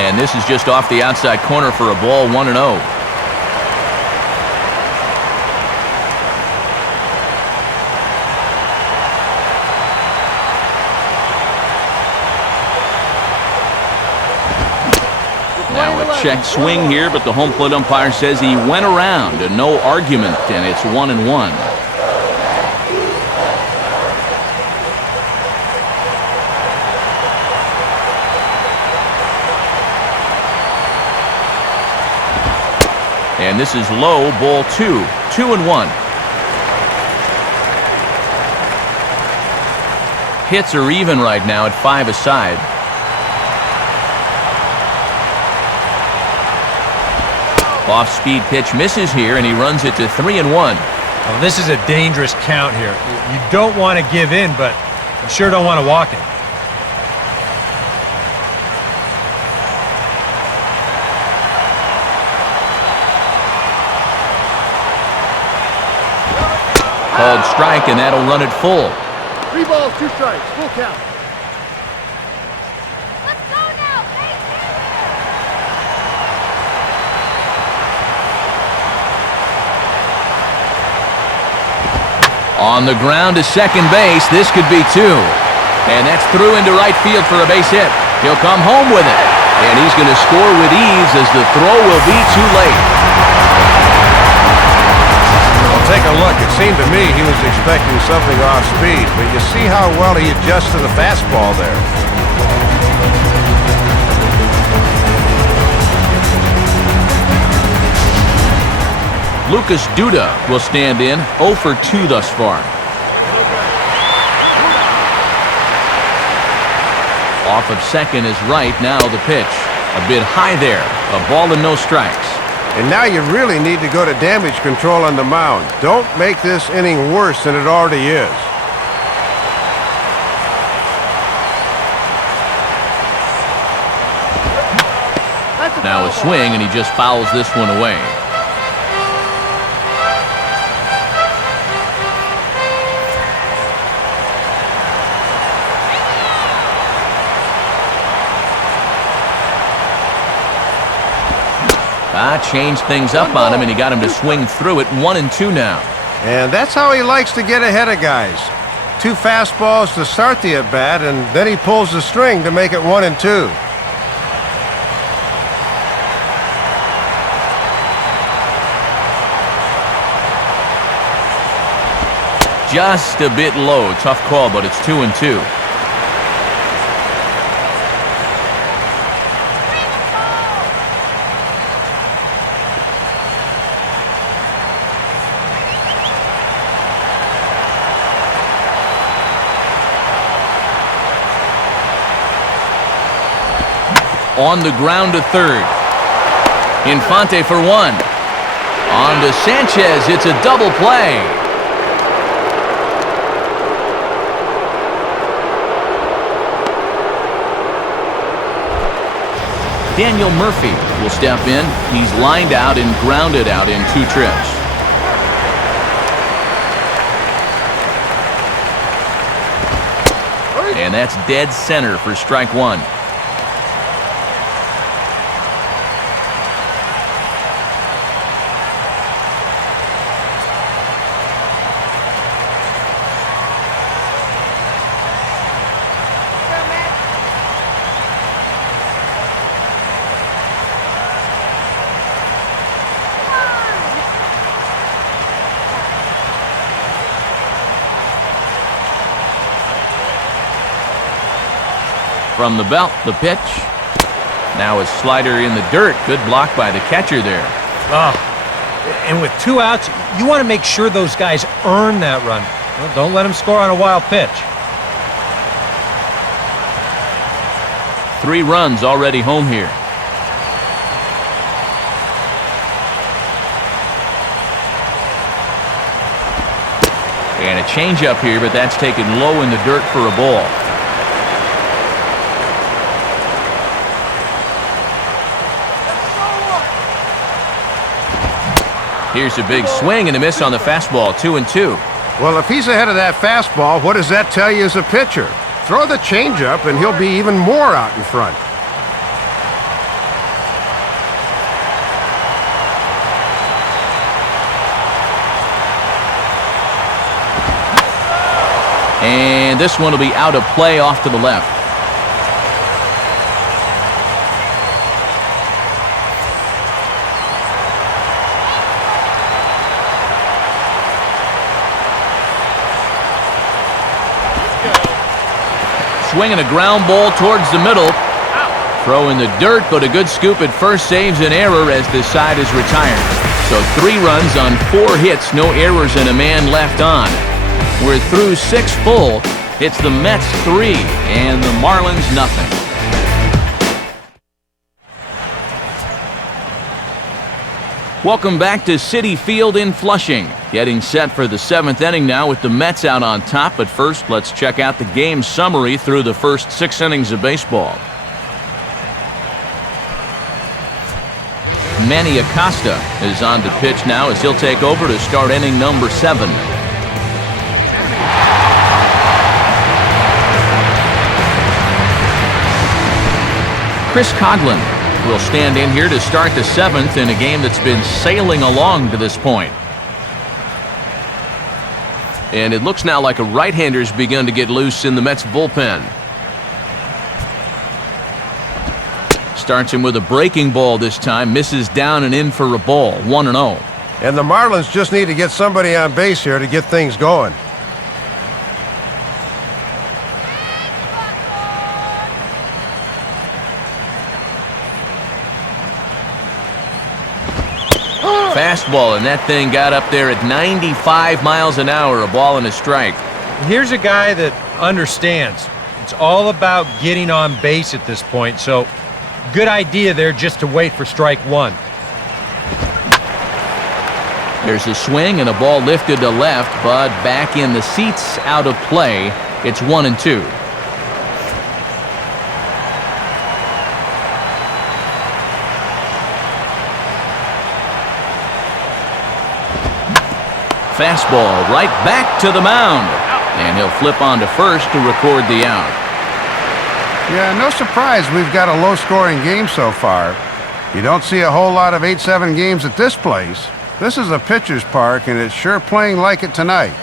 And this is just off the outside corner for a ball, 1-0. Check swing here, but the home plate umpire says he went around and no argument, and it's 1-1. And this is low, ball 2, 2-1. Hits are even right now at 5 aside. Off-speed pitch misses here, and he runs it to 3-1. Well, this is a dangerous count here. You don't want to give in, but you sure don't want to walk it. Called strike, and that'll run it full. 3 balls, 2 strikes, full count. On the ground to second base, this could be 2. And that's through into right field for a base hit. He'll come home with it. And he's going to score with ease as the throw will be too late. Well, take a look. It seemed to me he was expecting something off speed, but you see how well he adjusts to the fastball there. Lucas Duda will stand in, 0 for 2 thus far. Off of second is right, now the pitch. A bit high there, a ball and no strikes. And now you really need to go to damage control on the mound. Don't make this inning worse than it already is. Now a swing, and he just fouls this one away. Changed things up on him, and he got him to swing through it. 1-2 now. And that's how he likes to get ahead of guys. 2 fastballs to start the at-bat, and then he pulls the string to make it 1-2. Just a bit low. Tough call, but it's 2-2. On the ground to third. Infante for 1. On to Sanchez. It's a double play. Daniel Murphy will step in. He's lined out and grounded out in 2 trips. And that's dead center for strike 1. From the belt, the pitch. Now a slider in the dirt. Good block by the catcher there. And with 2 outs, you want to make sure those guys earn that run. Well, don't let them score on a wild pitch. 3 runs already home here. And a changeup here, but that's taken low in the dirt for a ball. Here's a big swing and a miss on the fastball. 2-2. Well, if he's ahead of that fastball, what does that tell you as a pitcher? Throw the changeup, and he'll be even more out in front. And this one will be out of play off to the left. Swinging a ground ball towards the middle. Throw in the dirt, but a good scoop at first saves an error as this side is retired. So 3 runs on 4 hits, no errors, and a man left on. We're through 6 full. It's the Mets 3 and the Marlins nothing. Welcome back to Citi Field in Flushing. Getting set for the 7th inning now with the Mets out on top. But first, let's check out the game summary through the first 6 innings of baseball. Manny Acosta is on to pitch now as he'll take over to start inning number 7. Chris Coghlan will stand in here to start the 7th in a game that's been sailing along to this point. And it looks now like a right-hander's begun to get loose in the Mets bullpen. Starts him with a breaking ball this time. Misses down and in for a ball. 1-0. And the Marlins just need to get somebody on base here to get things going. Fastball, and that thing got up there at 95 miles an hour, a ball and a strike. Here's a guy that understands. It's all about getting on base at this point, so good idea there just to wait for strike 1. There's a swing and a ball lifted to left, but back in the seats, out of play. It's 1-2. Fastball right back to the mound. And he'll flip on to first to record the out. Yeah, no surprise we've got a low-scoring game so far. You don't see a whole lot of 8-7 games at this place. This is a pitcher's park, and it's sure playing like it tonight.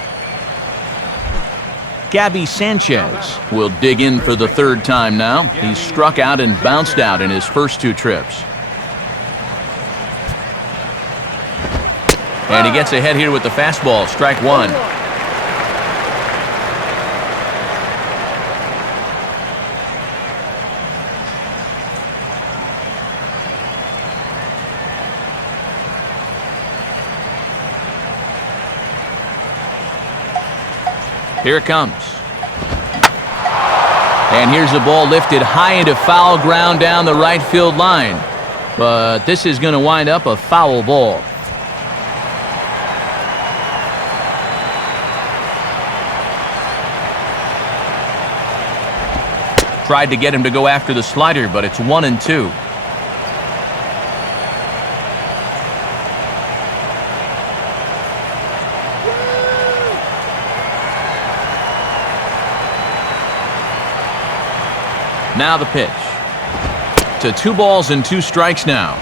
Gabby Sanchez will dig in for the third time now. He's struck out and bounced out in his first 2 trips. And he gets ahead here with the fastball, strike 1. Here it comes. And here's the ball lifted high into foul ground down the right field line. But this is going to wind up a foul ball. Tried to get him to go after the slider, but it's 1-2. Now the pitch. To 2 balls and 2 strikes now.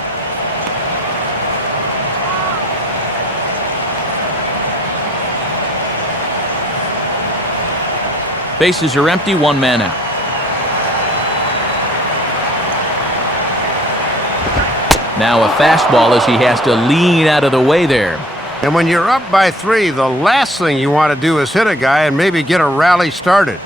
Bases are empty, 1 man out. Now a fastball as he has to lean out of the way there. And when you're up by 3, the last thing you want to do is hit a guy and maybe get a rally started.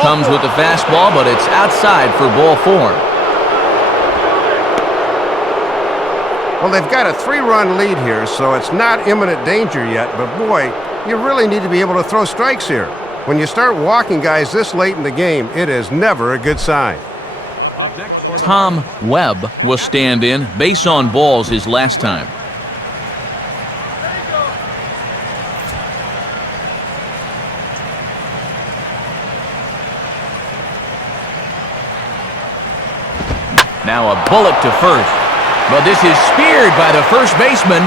Comes with the fastball, but it's outside for ball 4. Well, they've got a 3-run lead here, so it's not imminent danger yet, but boy, you really need to be able to throw strikes here. When you start walking guys this late in the game, it is never a good sign. Tom Webb will stand in. Base on balls his last time. Now a bullet to first. But this is speared by the first baseman.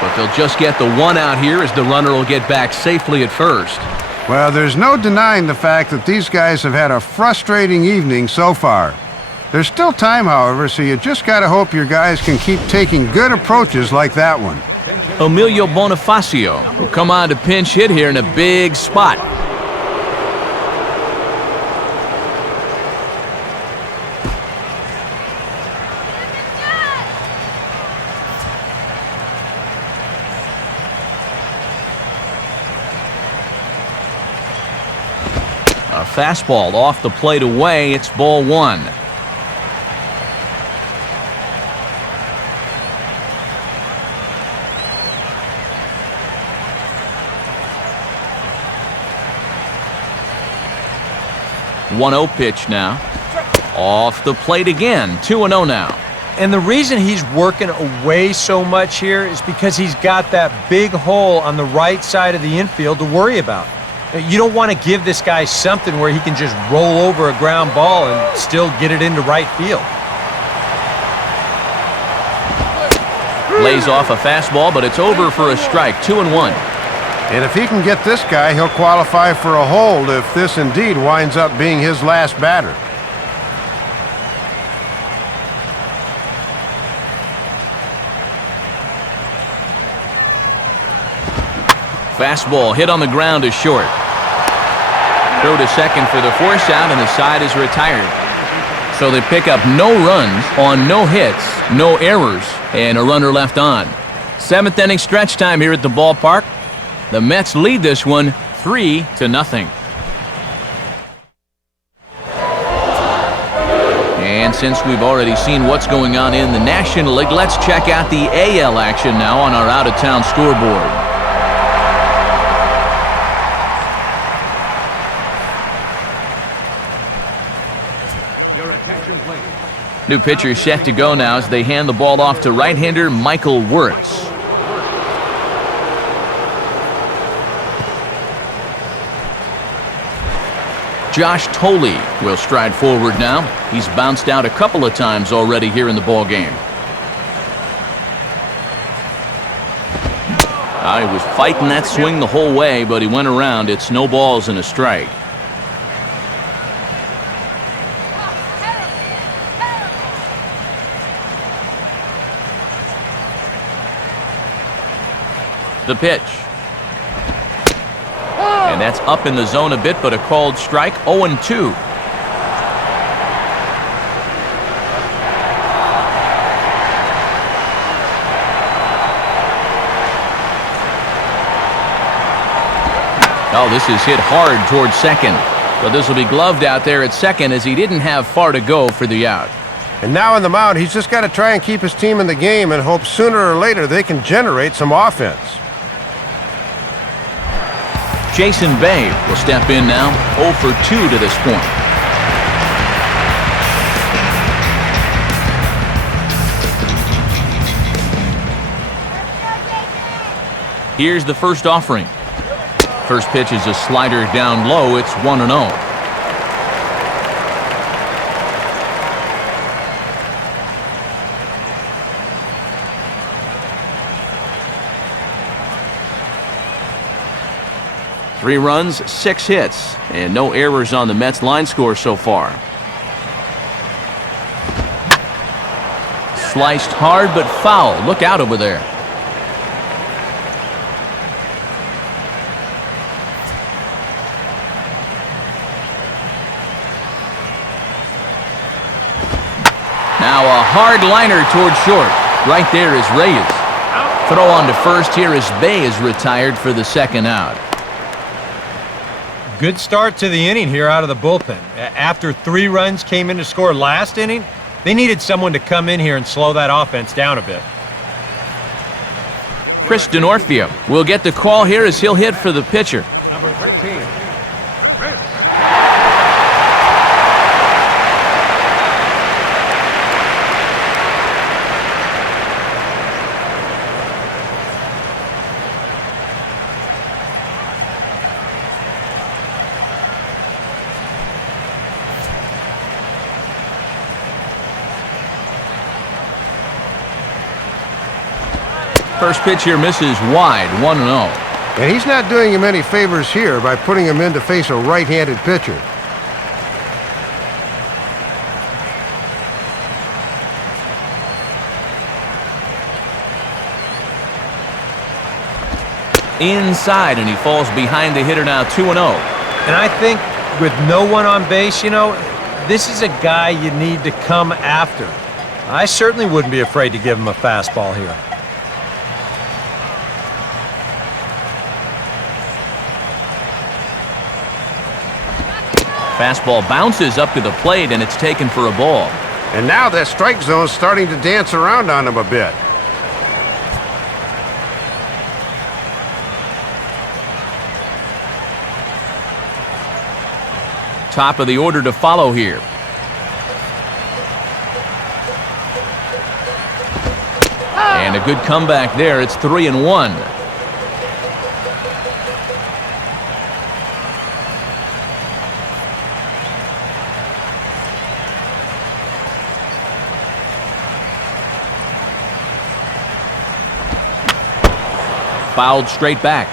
But they'll just get the 1 out here as the runner will get back safely at first. Well, there's no denying the fact that these guys have had a frustrating evening so far. There's still time, however, so you just got to hope your guys can keep taking good approaches like that one. Emilio Bonifacio will come on to pinch hit here in a big spot. A fastball off the plate away. It's ball 1. One-0 pitch now. Off the plate again. 2-0 now. And the reason he's working away so much here is because he's got that big hole on the right side of the infield to worry about. You don't want to give this guy something where he can just roll over a ground ball and still get it into right field. Lays off a fastball, but it's over for a strike. 2-1. And if he can get this guy, he'll qualify for a hold if this indeed winds up being his last batter. Fastball hit on the ground to short. Throw to second for the force out, and the side is retired. So they pick up no runs on no hits, no errors, and a runner left on. 7th inning stretch time here at the ballpark. The Mets lead this one 3-0. And since we've already seen what's going on in the National League, let's check out the AL action now on our out-of-town scoreboard. New pitcher set to go now as they hand the ball off to right-hander Michael Wirtz. Josh Thole will stride forward now. He's bounced out a couple of times already here in the ballgame. He was fighting that swing the whole way, but he went around. It's no balls and a strike. The pitch. And that's up in the zone a bit, but a called strike. 0-2. Oh, this is hit hard towards second. But this will be gloved out there at second as he didn't have far to go for the out. And now on the mound, he's just got to try and keep his team in the game and hope sooner or later they can generate some offense. Jason Bay will step in now, 0 for 2 to this point. Here's the first offering. First pitch is a slider down low. It's 1-0. Three runs, 6 hits, and no errors on the Mets line score so far. Sliced hard but foul. Look out over there. Now a hard liner toward short. Right there is Reyes. Throw on to first here as Bay is retired for the second out. Good start to the inning here out of the bullpen. After 3 runs came in to score last inning, they needed someone to come in here and slow that offense down a bit. Chris Denorfia will get the call here as he'll hit for the pitcher. Number 13. Chris. First pitch here misses wide, 1-0. And he's not doing him any favors here by putting him in to face a right-handed pitcher. Inside, and he falls behind the hitter now, 2-0. And I think with no one on base, this is a guy you need to come after. I certainly wouldn't be afraid to give him a fastball here. Fastball bounces up to the plate, and it's taken for a ball. And now that strike zone's starting to dance around on him a bit. Top of the order to follow here. And a good comeback there. It's 3-1. Fouled straight back.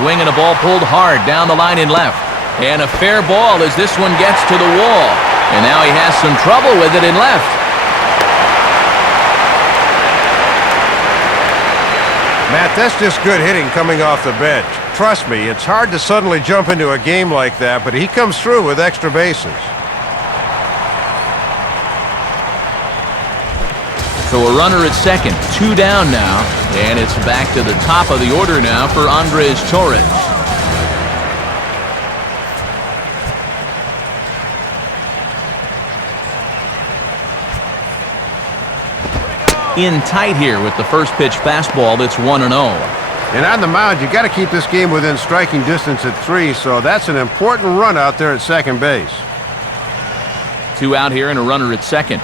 Swing and a ball pulled hard down the line and left. And a fair ball as this one gets to the wall. And now he has some trouble with it in left. Matt, that's just good hitting coming off the bench. Trust me, it's hard to suddenly jump into a game like that, but he comes through with extra bases. So a runner at second, 2 down now, and it's back to the top of the order now for Andres Torres. In tight here with the first pitch fastball. That's 1-0. And on the mound, you got to keep this game within striking distance at 3, so that's an important run out there at second base. 2 out here and a runner at second.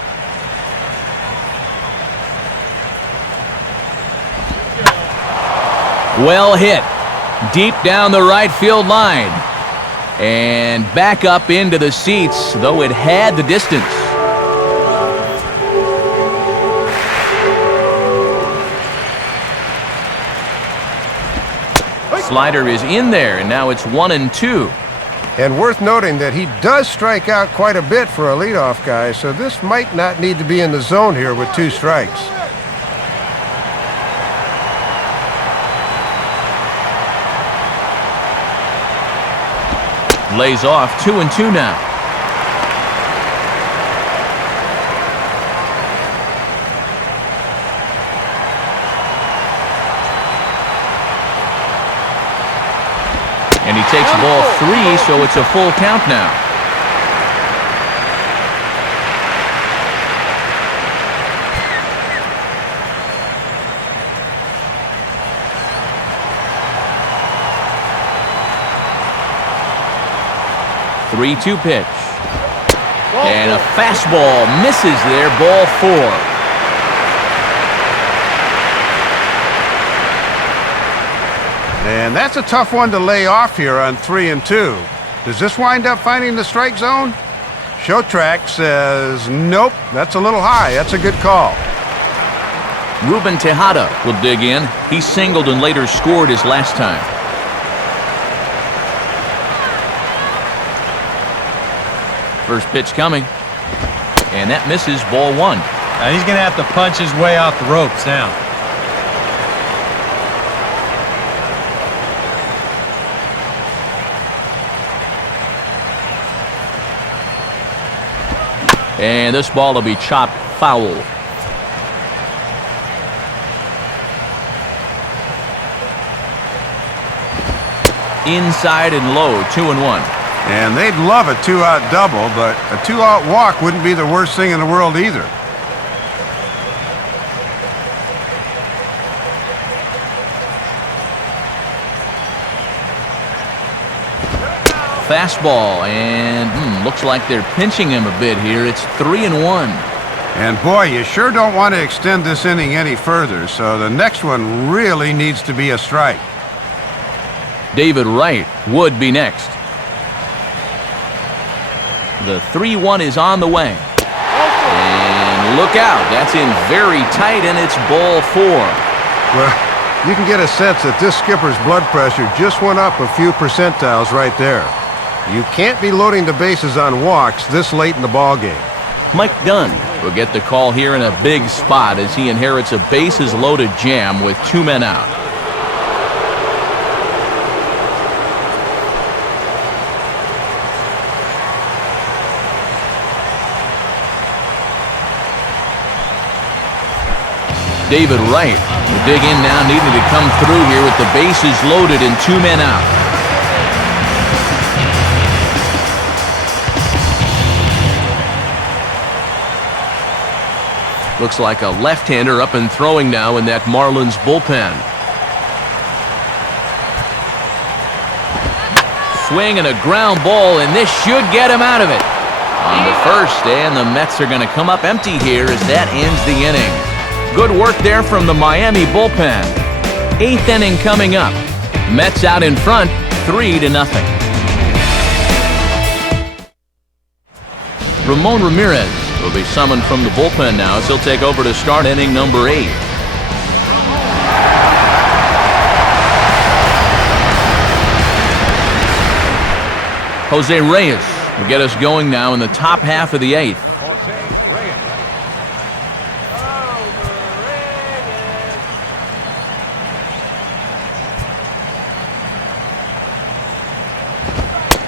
Well hit. Deep down the right field line. And back up into the seats, though it had the distance. Slider is in there, and now it's 1-2. And worth noting that he does strike out quite a bit for a leadoff guy, so this might not need to be in the zone here with 2 strikes. Lays off 2-2 now. And he takes ball 3, so it's a full count now. Three-two pitch. And a fastball misses there, ball 4. And that's a tough one to lay off here on 3-2. Does this wind up finding the strike zone? Show track says nope, that's a little high. That's a good call. Ruben Tejada will dig in. He singled and later scored his last time. First pitch coming. And that misses, ball 1. Now he's going to have to punch his way off the ropes now. And this ball will be chopped foul. Inside and low, 2-1. And they'd love a 2-out double, but a 2-out walk wouldn't be the worst thing in the world either. Fastball, and looks like they're pinching him a bit here. It's 3-1. And boy, you sure don't want to extend this inning any further, so the next one really needs to be a strike. David Wright would be next. The 3-1 is on the way. And look out, that's in very tight, and it's ball 4. Well, you can get a sense that this skipper's blood pressure just went up a few percentiles right there. You can't be loading the bases on walks this late in the ballgame. Mike Dunn will get the call here in a big spot as he inherits a bases-loaded jam with 2 men out. David Wright will dig in now, needing to come through here with the bases loaded and 2 men out. Looks like a left-hander up and throwing now in that Marlins bullpen. Swing and a ground ball, and this should get him out of it. On the first, and the Mets are going to come up empty here as that ends the inning. Good work there from the Miami bullpen. 8th inning coming up. Mets out in front, 3-0. Ramon Ramirez will be summoned from the bullpen now as he'll take over to start inning number 8. Jose Reyes will get us going now in the top half of the 8th.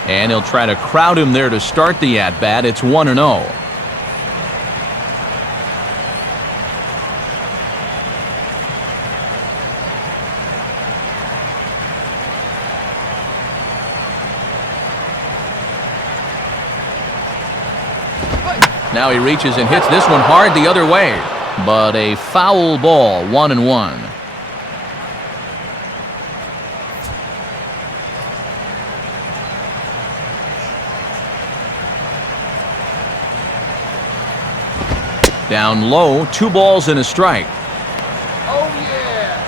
And he'll try to crowd him there to start the at-bat. It's 1-0. Now he reaches and hits this one hard the other way. But a foul ball, 1-1. Down low, 2 balls and a strike. Oh, yeah.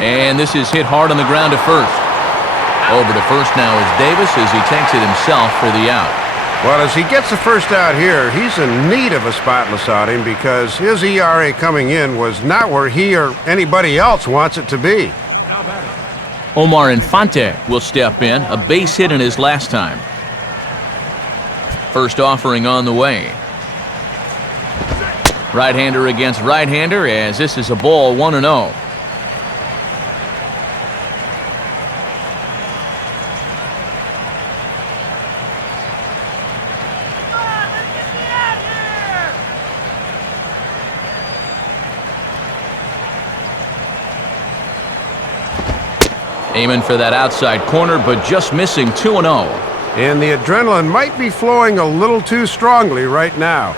And this is hit hard on the ground to first. Over to first now is Davis as he takes it himself for the out. Well, as he gets the first out here, he's in need of a spotless outing because his ERA coming in was not where he or anybody else wants it to be. Omar Infante will step in, a base hit in his last time. First offering on the way. Right-hander against right-hander as this is a ball 1-0. Aiming for that outside corner, but just missing 2-0. And the adrenaline might be flowing a little too strongly right now.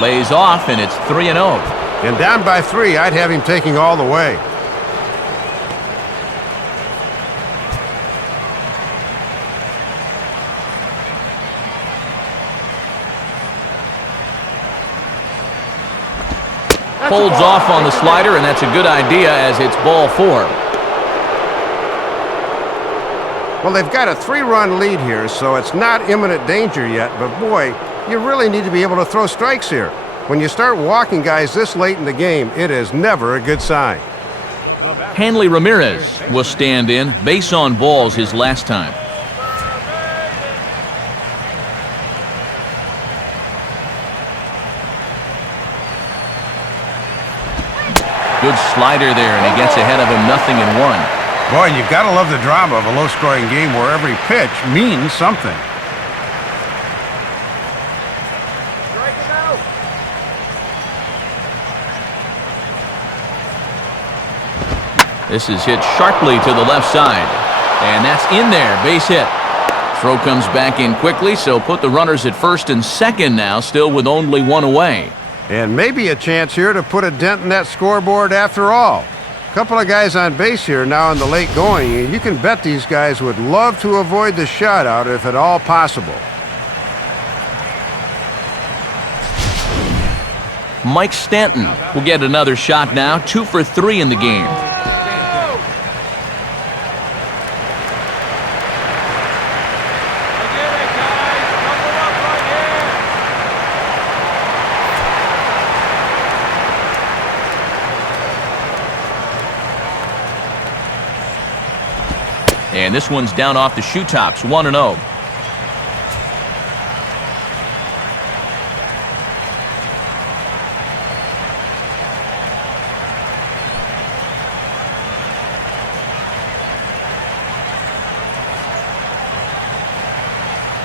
Lays off, and it's 3-0. And down by 3, I'd have him taking all the way. Holds off on the slider, and that's a good idea as it's ball 4. Well, they've got a 3-run lead here, so it's not imminent danger yet, but boy, you really need to be able to throw strikes here. When you start walking guys this late in the game, it is never a good sign. Hanley Ramirez will stand in, base on balls his last time. Good slider there, and he gets ahead of him, 0-1. Boy, you gotta love the drama of a low-scoring game where every pitch means something. Strike him out. This is hit sharply to the left side, and that's in there, base hit. Throw comes back in quickly, so put the runners at first and second now, still with only 1 away. And maybe a chance here to put a dent in that scoreboard after all. A couple of guys on base here now in the late going, and you can bet these guys would love to avoid the shutout if at all possible. Mike Stanton will get another shot now, 2 for 3 in the game. And this one's down off the shoe tops, 1-0.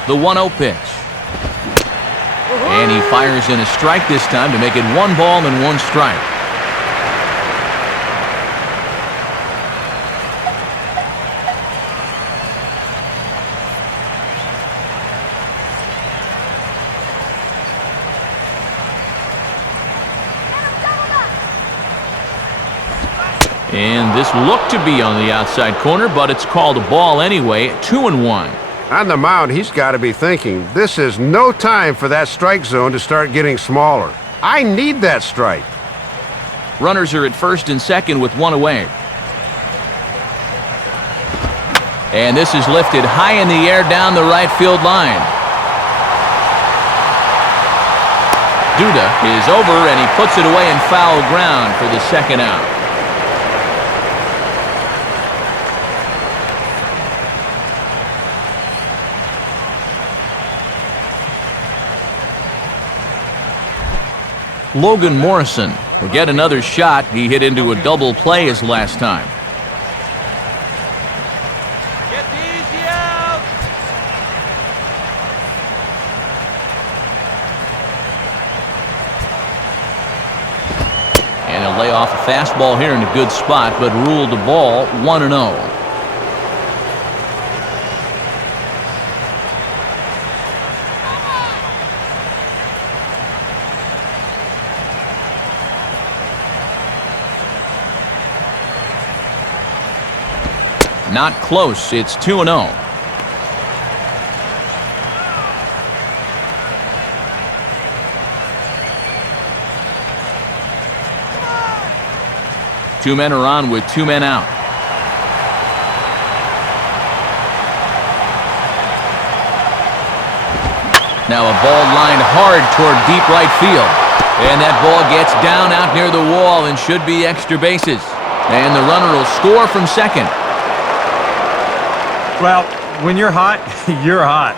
The 1-0 pitch. And he fires in a strike this time to make it 1 ball and 1 strike. And this looked to be on the outside corner, but it's called a ball anyway, 2-1. On the mound, he's got to be thinking, this is no time for that strike zone to start getting smaller. I need that strike. Runners are at first and second with 1 away. And this is lifted high in the air down the right field line. Duda is over, and he puts it away in foul ground for the second out. Logan Morrison will get another shot. He hit into a double play his last time. Get easy out. And he'll lay off a fastball here in a good spot, but ruled the ball 1-0. Not close. It's 2-0. Two men are on with two men out. Now a ball lined hard toward deep right field. And that ball gets down out near the wall and should be extra bases. And the runner will score from second. Well, when you're hot, you're hot.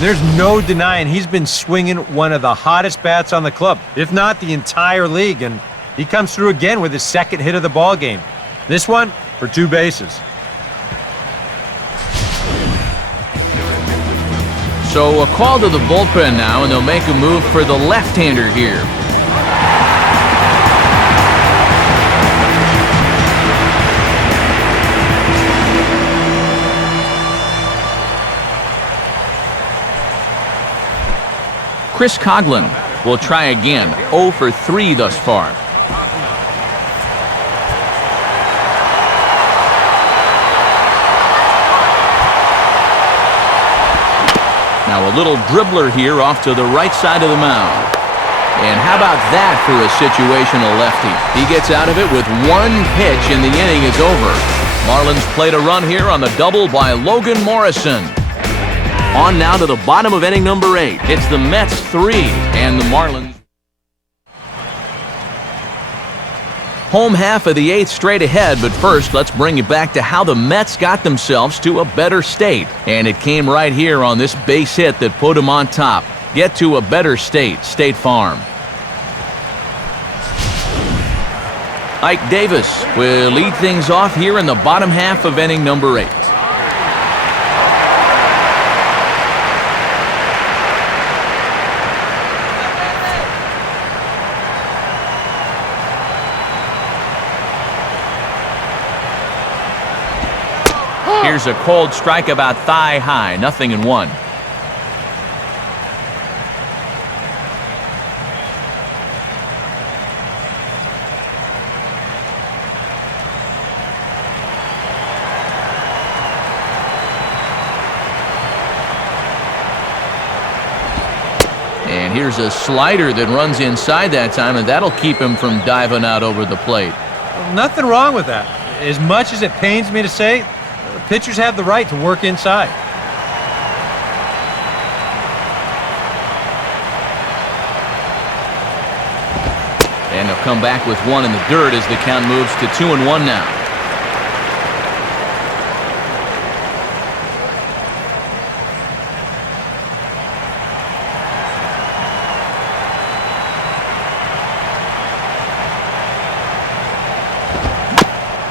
There's no denying he's been swinging one of the hottest bats on the club, if not the entire league, and he comes through again with his second hit of the ball game. This one for two bases. So a call to the bullpen now, and they'll make a move for the left-hander here. Chris Coughlin will try again, 0 for 3 thus far. Now a little dribbler here off to the right side of the mound. And how about that for a situational lefty? He gets out of it with one pitch and the inning is over. Marlins played a run here on the double by Logan Morrison. On now to the bottom of inning number 8. It's the Mets 3 and the Marlins. Home half of the 8th straight ahead, but first let's bring you back to how the Mets got themselves to a better state. And it came right here on this base hit that put them on top. Get to a better state, State Farm. Ike Davis will lead things off here in the bottom half of inning number 8. Here's a cold strike about thigh high, 0-1. And here's a slider that runs inside that time, and that'll keep him from diving out over the plate. Well, nothing wrong with that. As much as it pains me to say, pitchers have the right to work inside. And they'll come back with one in the dirt as the count moves to 2-1 now.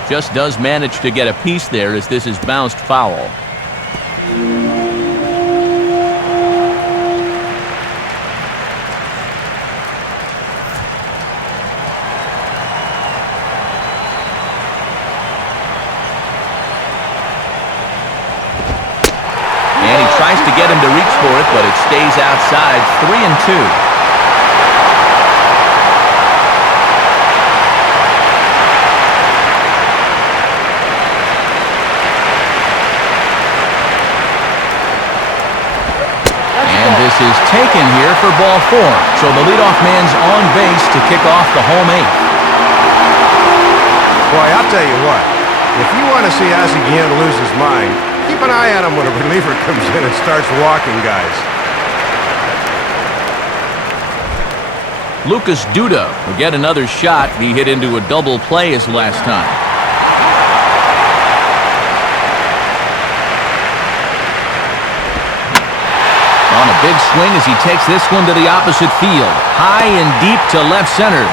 Just does manage to get a piece there as this is bounced foul. And he tries to get him to reach for it, but it stays outside. 3-2. This is taken here for ball 4. So the leadoff man's on base to kick off the home 8th. Boy, I'll tell you what. If you want to see Ozzie Guillen lose his mind, keep an eye on him when a reliever comes in and starts walking guys. Lucas Duda will get another shot. He hit into a double play his last time. On a big swing as he takes this one to the opposite field. High and deep to left center.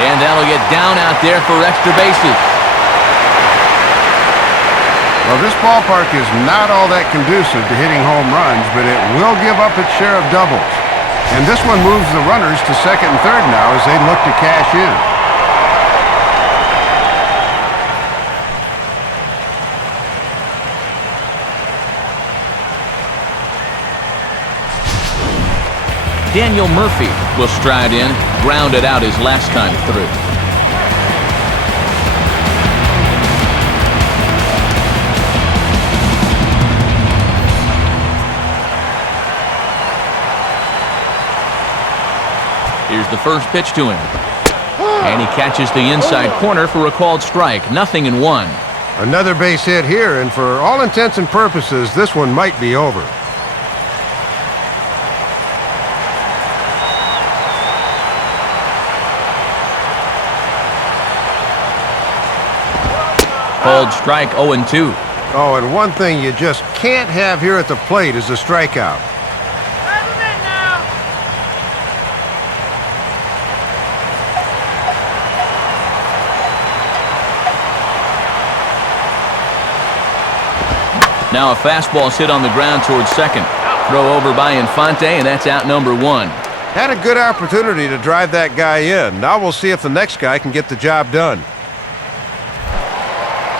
And that'll get down out there for extra bases. Well, this ballpark is not all that conducive to hitting home runs, but it will give up its share of doubles. And this one moves the runners to second and third now as they look to cash in. Daniel Murphy will stride in, ground it out his last time through. Here's the first pitch to him. And he catches the inside corner for a called strike. 0-1. Another base hit here, and for all intents and purposes, this one might be over. Called strike, 0-2. Oh, and one thing you just can't have here at the plate is a strikeout. Drive him in now. Now a fastball hit on the ground towards second. Throw over by Infante, and that's out number 1. Had a good opportunity to drive that guy in. Now we'll see if the next guy can get the job done.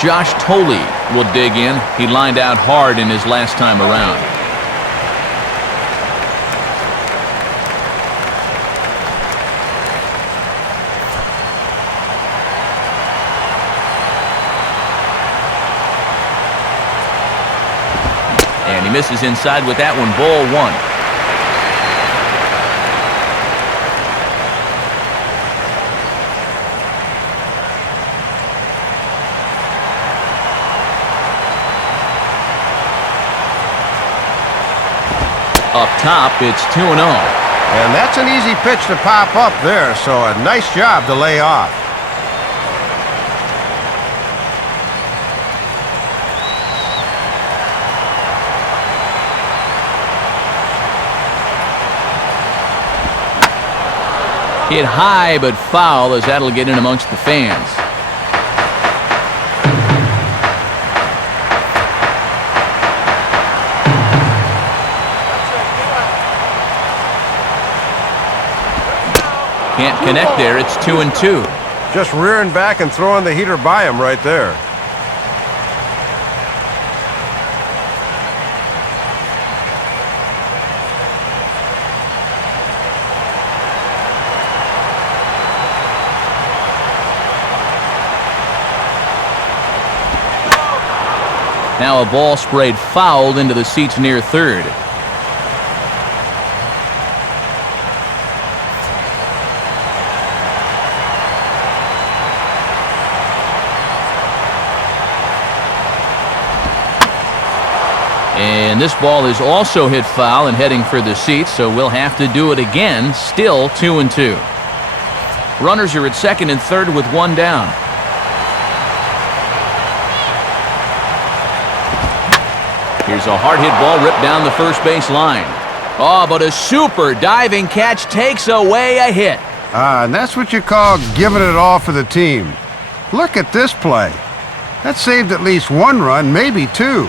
Josh Toley will dig in. He lined out hard in his last time around. And he misses inside with that one. Ball 1. Up top, it's 2-0. And that's an easy pitch to pop up there, so a nice job to lay off. Hit high but foul, as that'll get in amongst the fans. Can't connect there. It's 2-2. Just rearing back and throwing the heater by him right there. Now a ball sprayed fouled into the seats near third. And this ball is also hit foul and heading for the seats, so we'll have to do it again. Still 2-2. Runners are at second and third with one down. Here's a hard hit ball ripped down the first base line. Oh, but a super diving catch takes away a hit. And that's what you call giving it all for the team. Look at this play. That saved at least one run, maybe two.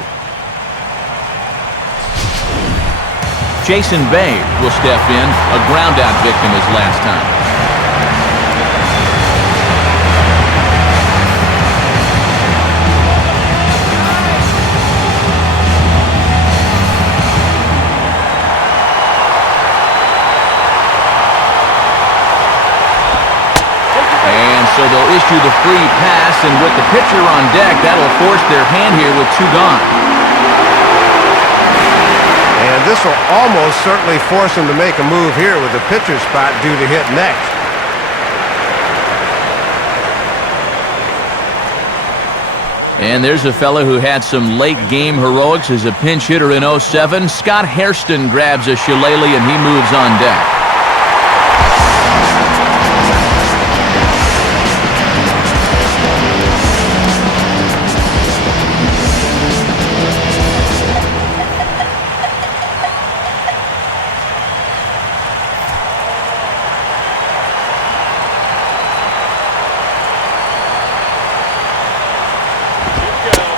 Jason Bay will step in, a ground-out victim his last time. And so they'll issue the free pass, and with the pitcher on deck, that'll force their hand here with two gone. And this will almost certainly force him to make a move here with the pitcher spot due to hit next. And there's a fellow who had some late game heroics as a pinch hitter in 07. Scott Hairston grabs a shillelagh and he moves on deck.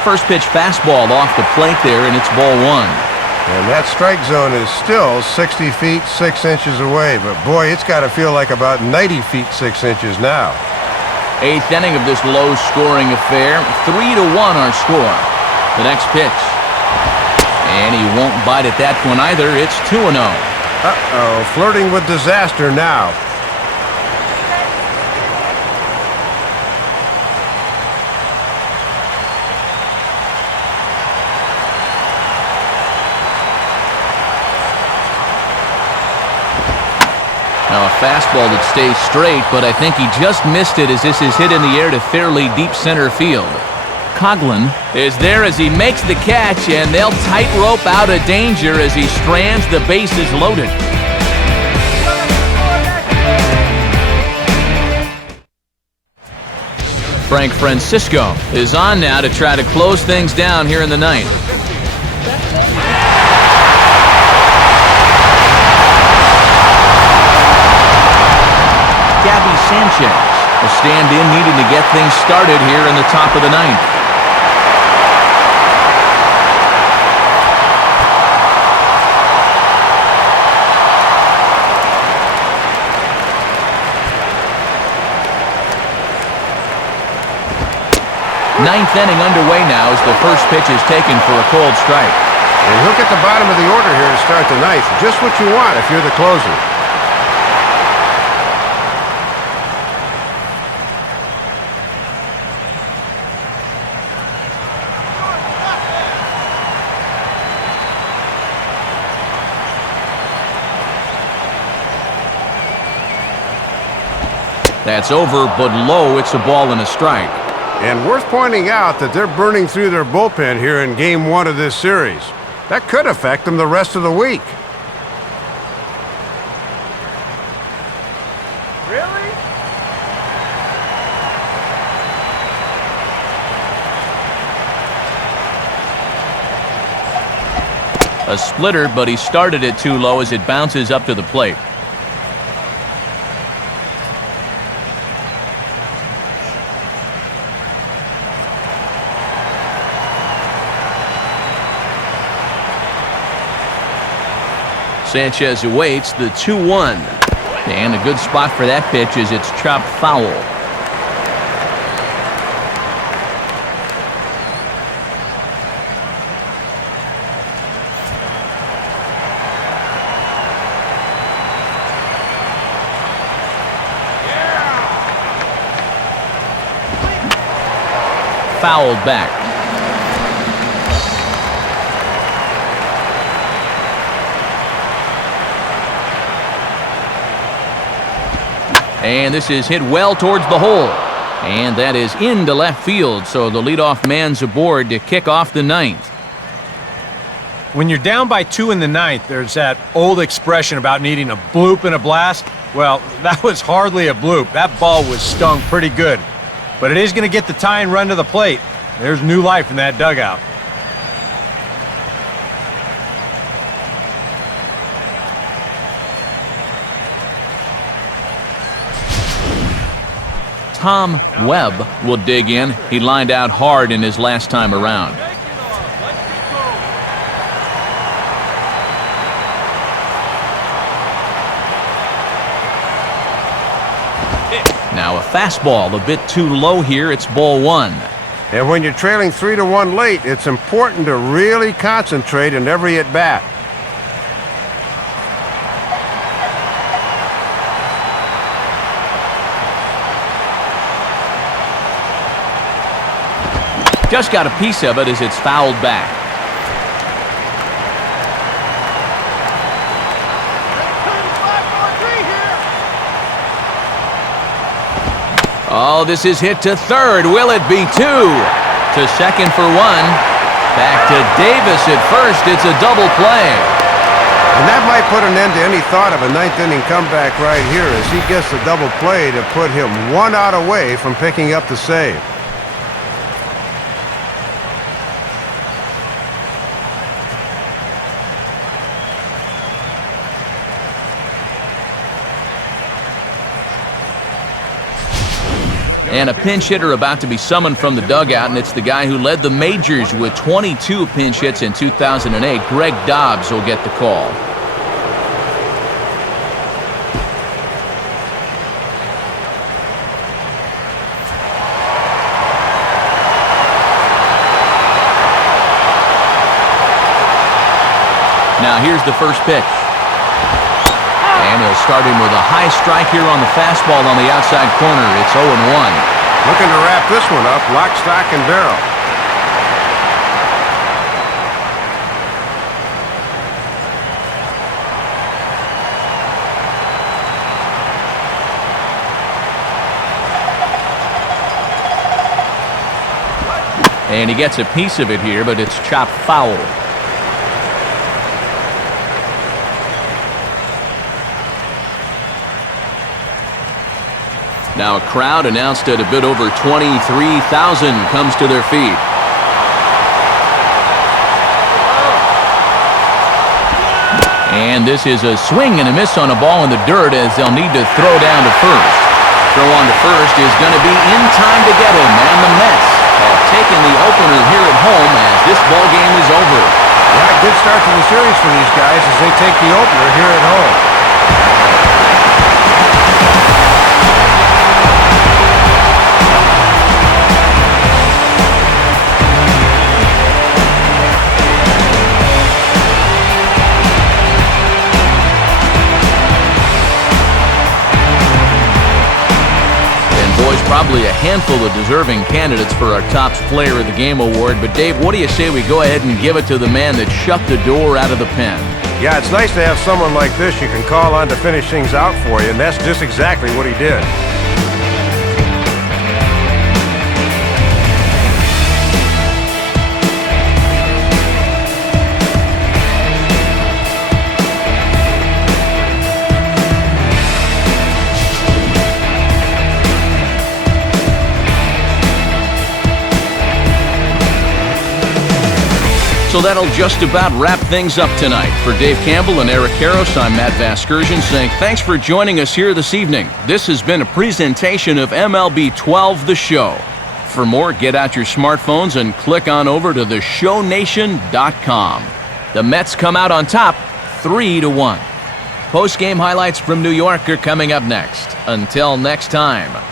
First pitch fastball off the plate there, and it's ball 1. And that strike zone is still 60 feet 6 inches away, but boy, it's got to feel like about 90 feet 6 inches now. 8th inning of this low-scoring affair. 3-1 our score. The next pitch. And he won't bite at that one either. It's 2-0. Uh-oh, flirting with disaster now. Now a fastball that stays straight, but I think he just missed it as this is hit in the air to fairly deep center field. Coughlin is there as he makes the catch, and they'll tightrope out of danger as he strands the bases loaded. Frank Francisco is on now to try to close things down here in the ninth. Gabby Sanchez, a stand-in needing to get things started here in the top of the ninth. Ninth inning underway now as the first pitch is taken for a cold strike. And he'll get the bottom of the order here to start the ninth. Just what you want if you're the closer. That's over, but low. It's a ball and a strike. And worth pointing out that they're burning through their bullpen here in Game 1 of this series. That could affect them the rest of the week. Really? A splitter, but he started it too low as it bounces up to the plate. Sanchez awaits the 2-1. And a good spot for that pitch as it's chopped foul. Fouled back. And this is hit well towards the hole. And that is into left field, so the leadoff man's aboard to kick off the ninth. When you're down by 2 in the ninth, there's that old expression about needing a bloop and a blast. Well, that was hardly a bloop. That ball was stung pretty good. But it is going to get the tying run to the plate. There's new life in that dugout. Tom Webb will dig in. He lined out hard in his last time around. Now a fastball a bit too low here. It's ball 1. And when you're trailing 3-1 late, it's important to really concentrate in every at-bat. Just got a piece of it as it's fouled back. Oh, this is hit to third. Will it be 2? To second for 1. Back to Davis at first. It's a double play. And that might put an end to any thought of a ninth inning comeback right here as he gets the double play to put him 1 out away from picking up the save. And a pinch hitter about to be summoned from the dugout, and it's the guy who led the majors with 22 pinch hits in 2008. Greg Dobbs will get the call. Now here's the first pitch. And he'll start him with a high strike here on the fastball on the outside corner. It's 0-1. Looking to wrap this one up, lock, stock, and barrel. And he gets a piece of it here, but it's chopped foul. Now a crowd announced at a bit over 23,000 comes to their feet. And this is a swing and a miss on a ball in the dirt as they'll need to throw down to first. Throw on to first is going to be in time to get him, and the Mets have taken the opener here at home as this ball game is over. Yeah, good start to the series for these guys as they take the opener here at home. Probably a handful of deserving candidates for our Topps Player of the Game award. But Dave, what do you say we go ahead and give it to the man that shut the door out of the pen? Yeah, it's nice to have someone like this you can call on to finish things out for you, and that's just exactly what he did. So that'll just about wrap things up tonight. For Dave Campbell and Eric Karros, I'm Matt Vasgersian saying thanks for joining us here this evening. This has been a presentation of MLB 12 The Show. For more, get out your smartphones and click on over to theshownation.com. The Mets come out on top 3-1. Post-game highlights from New York are coming up next. Until next time.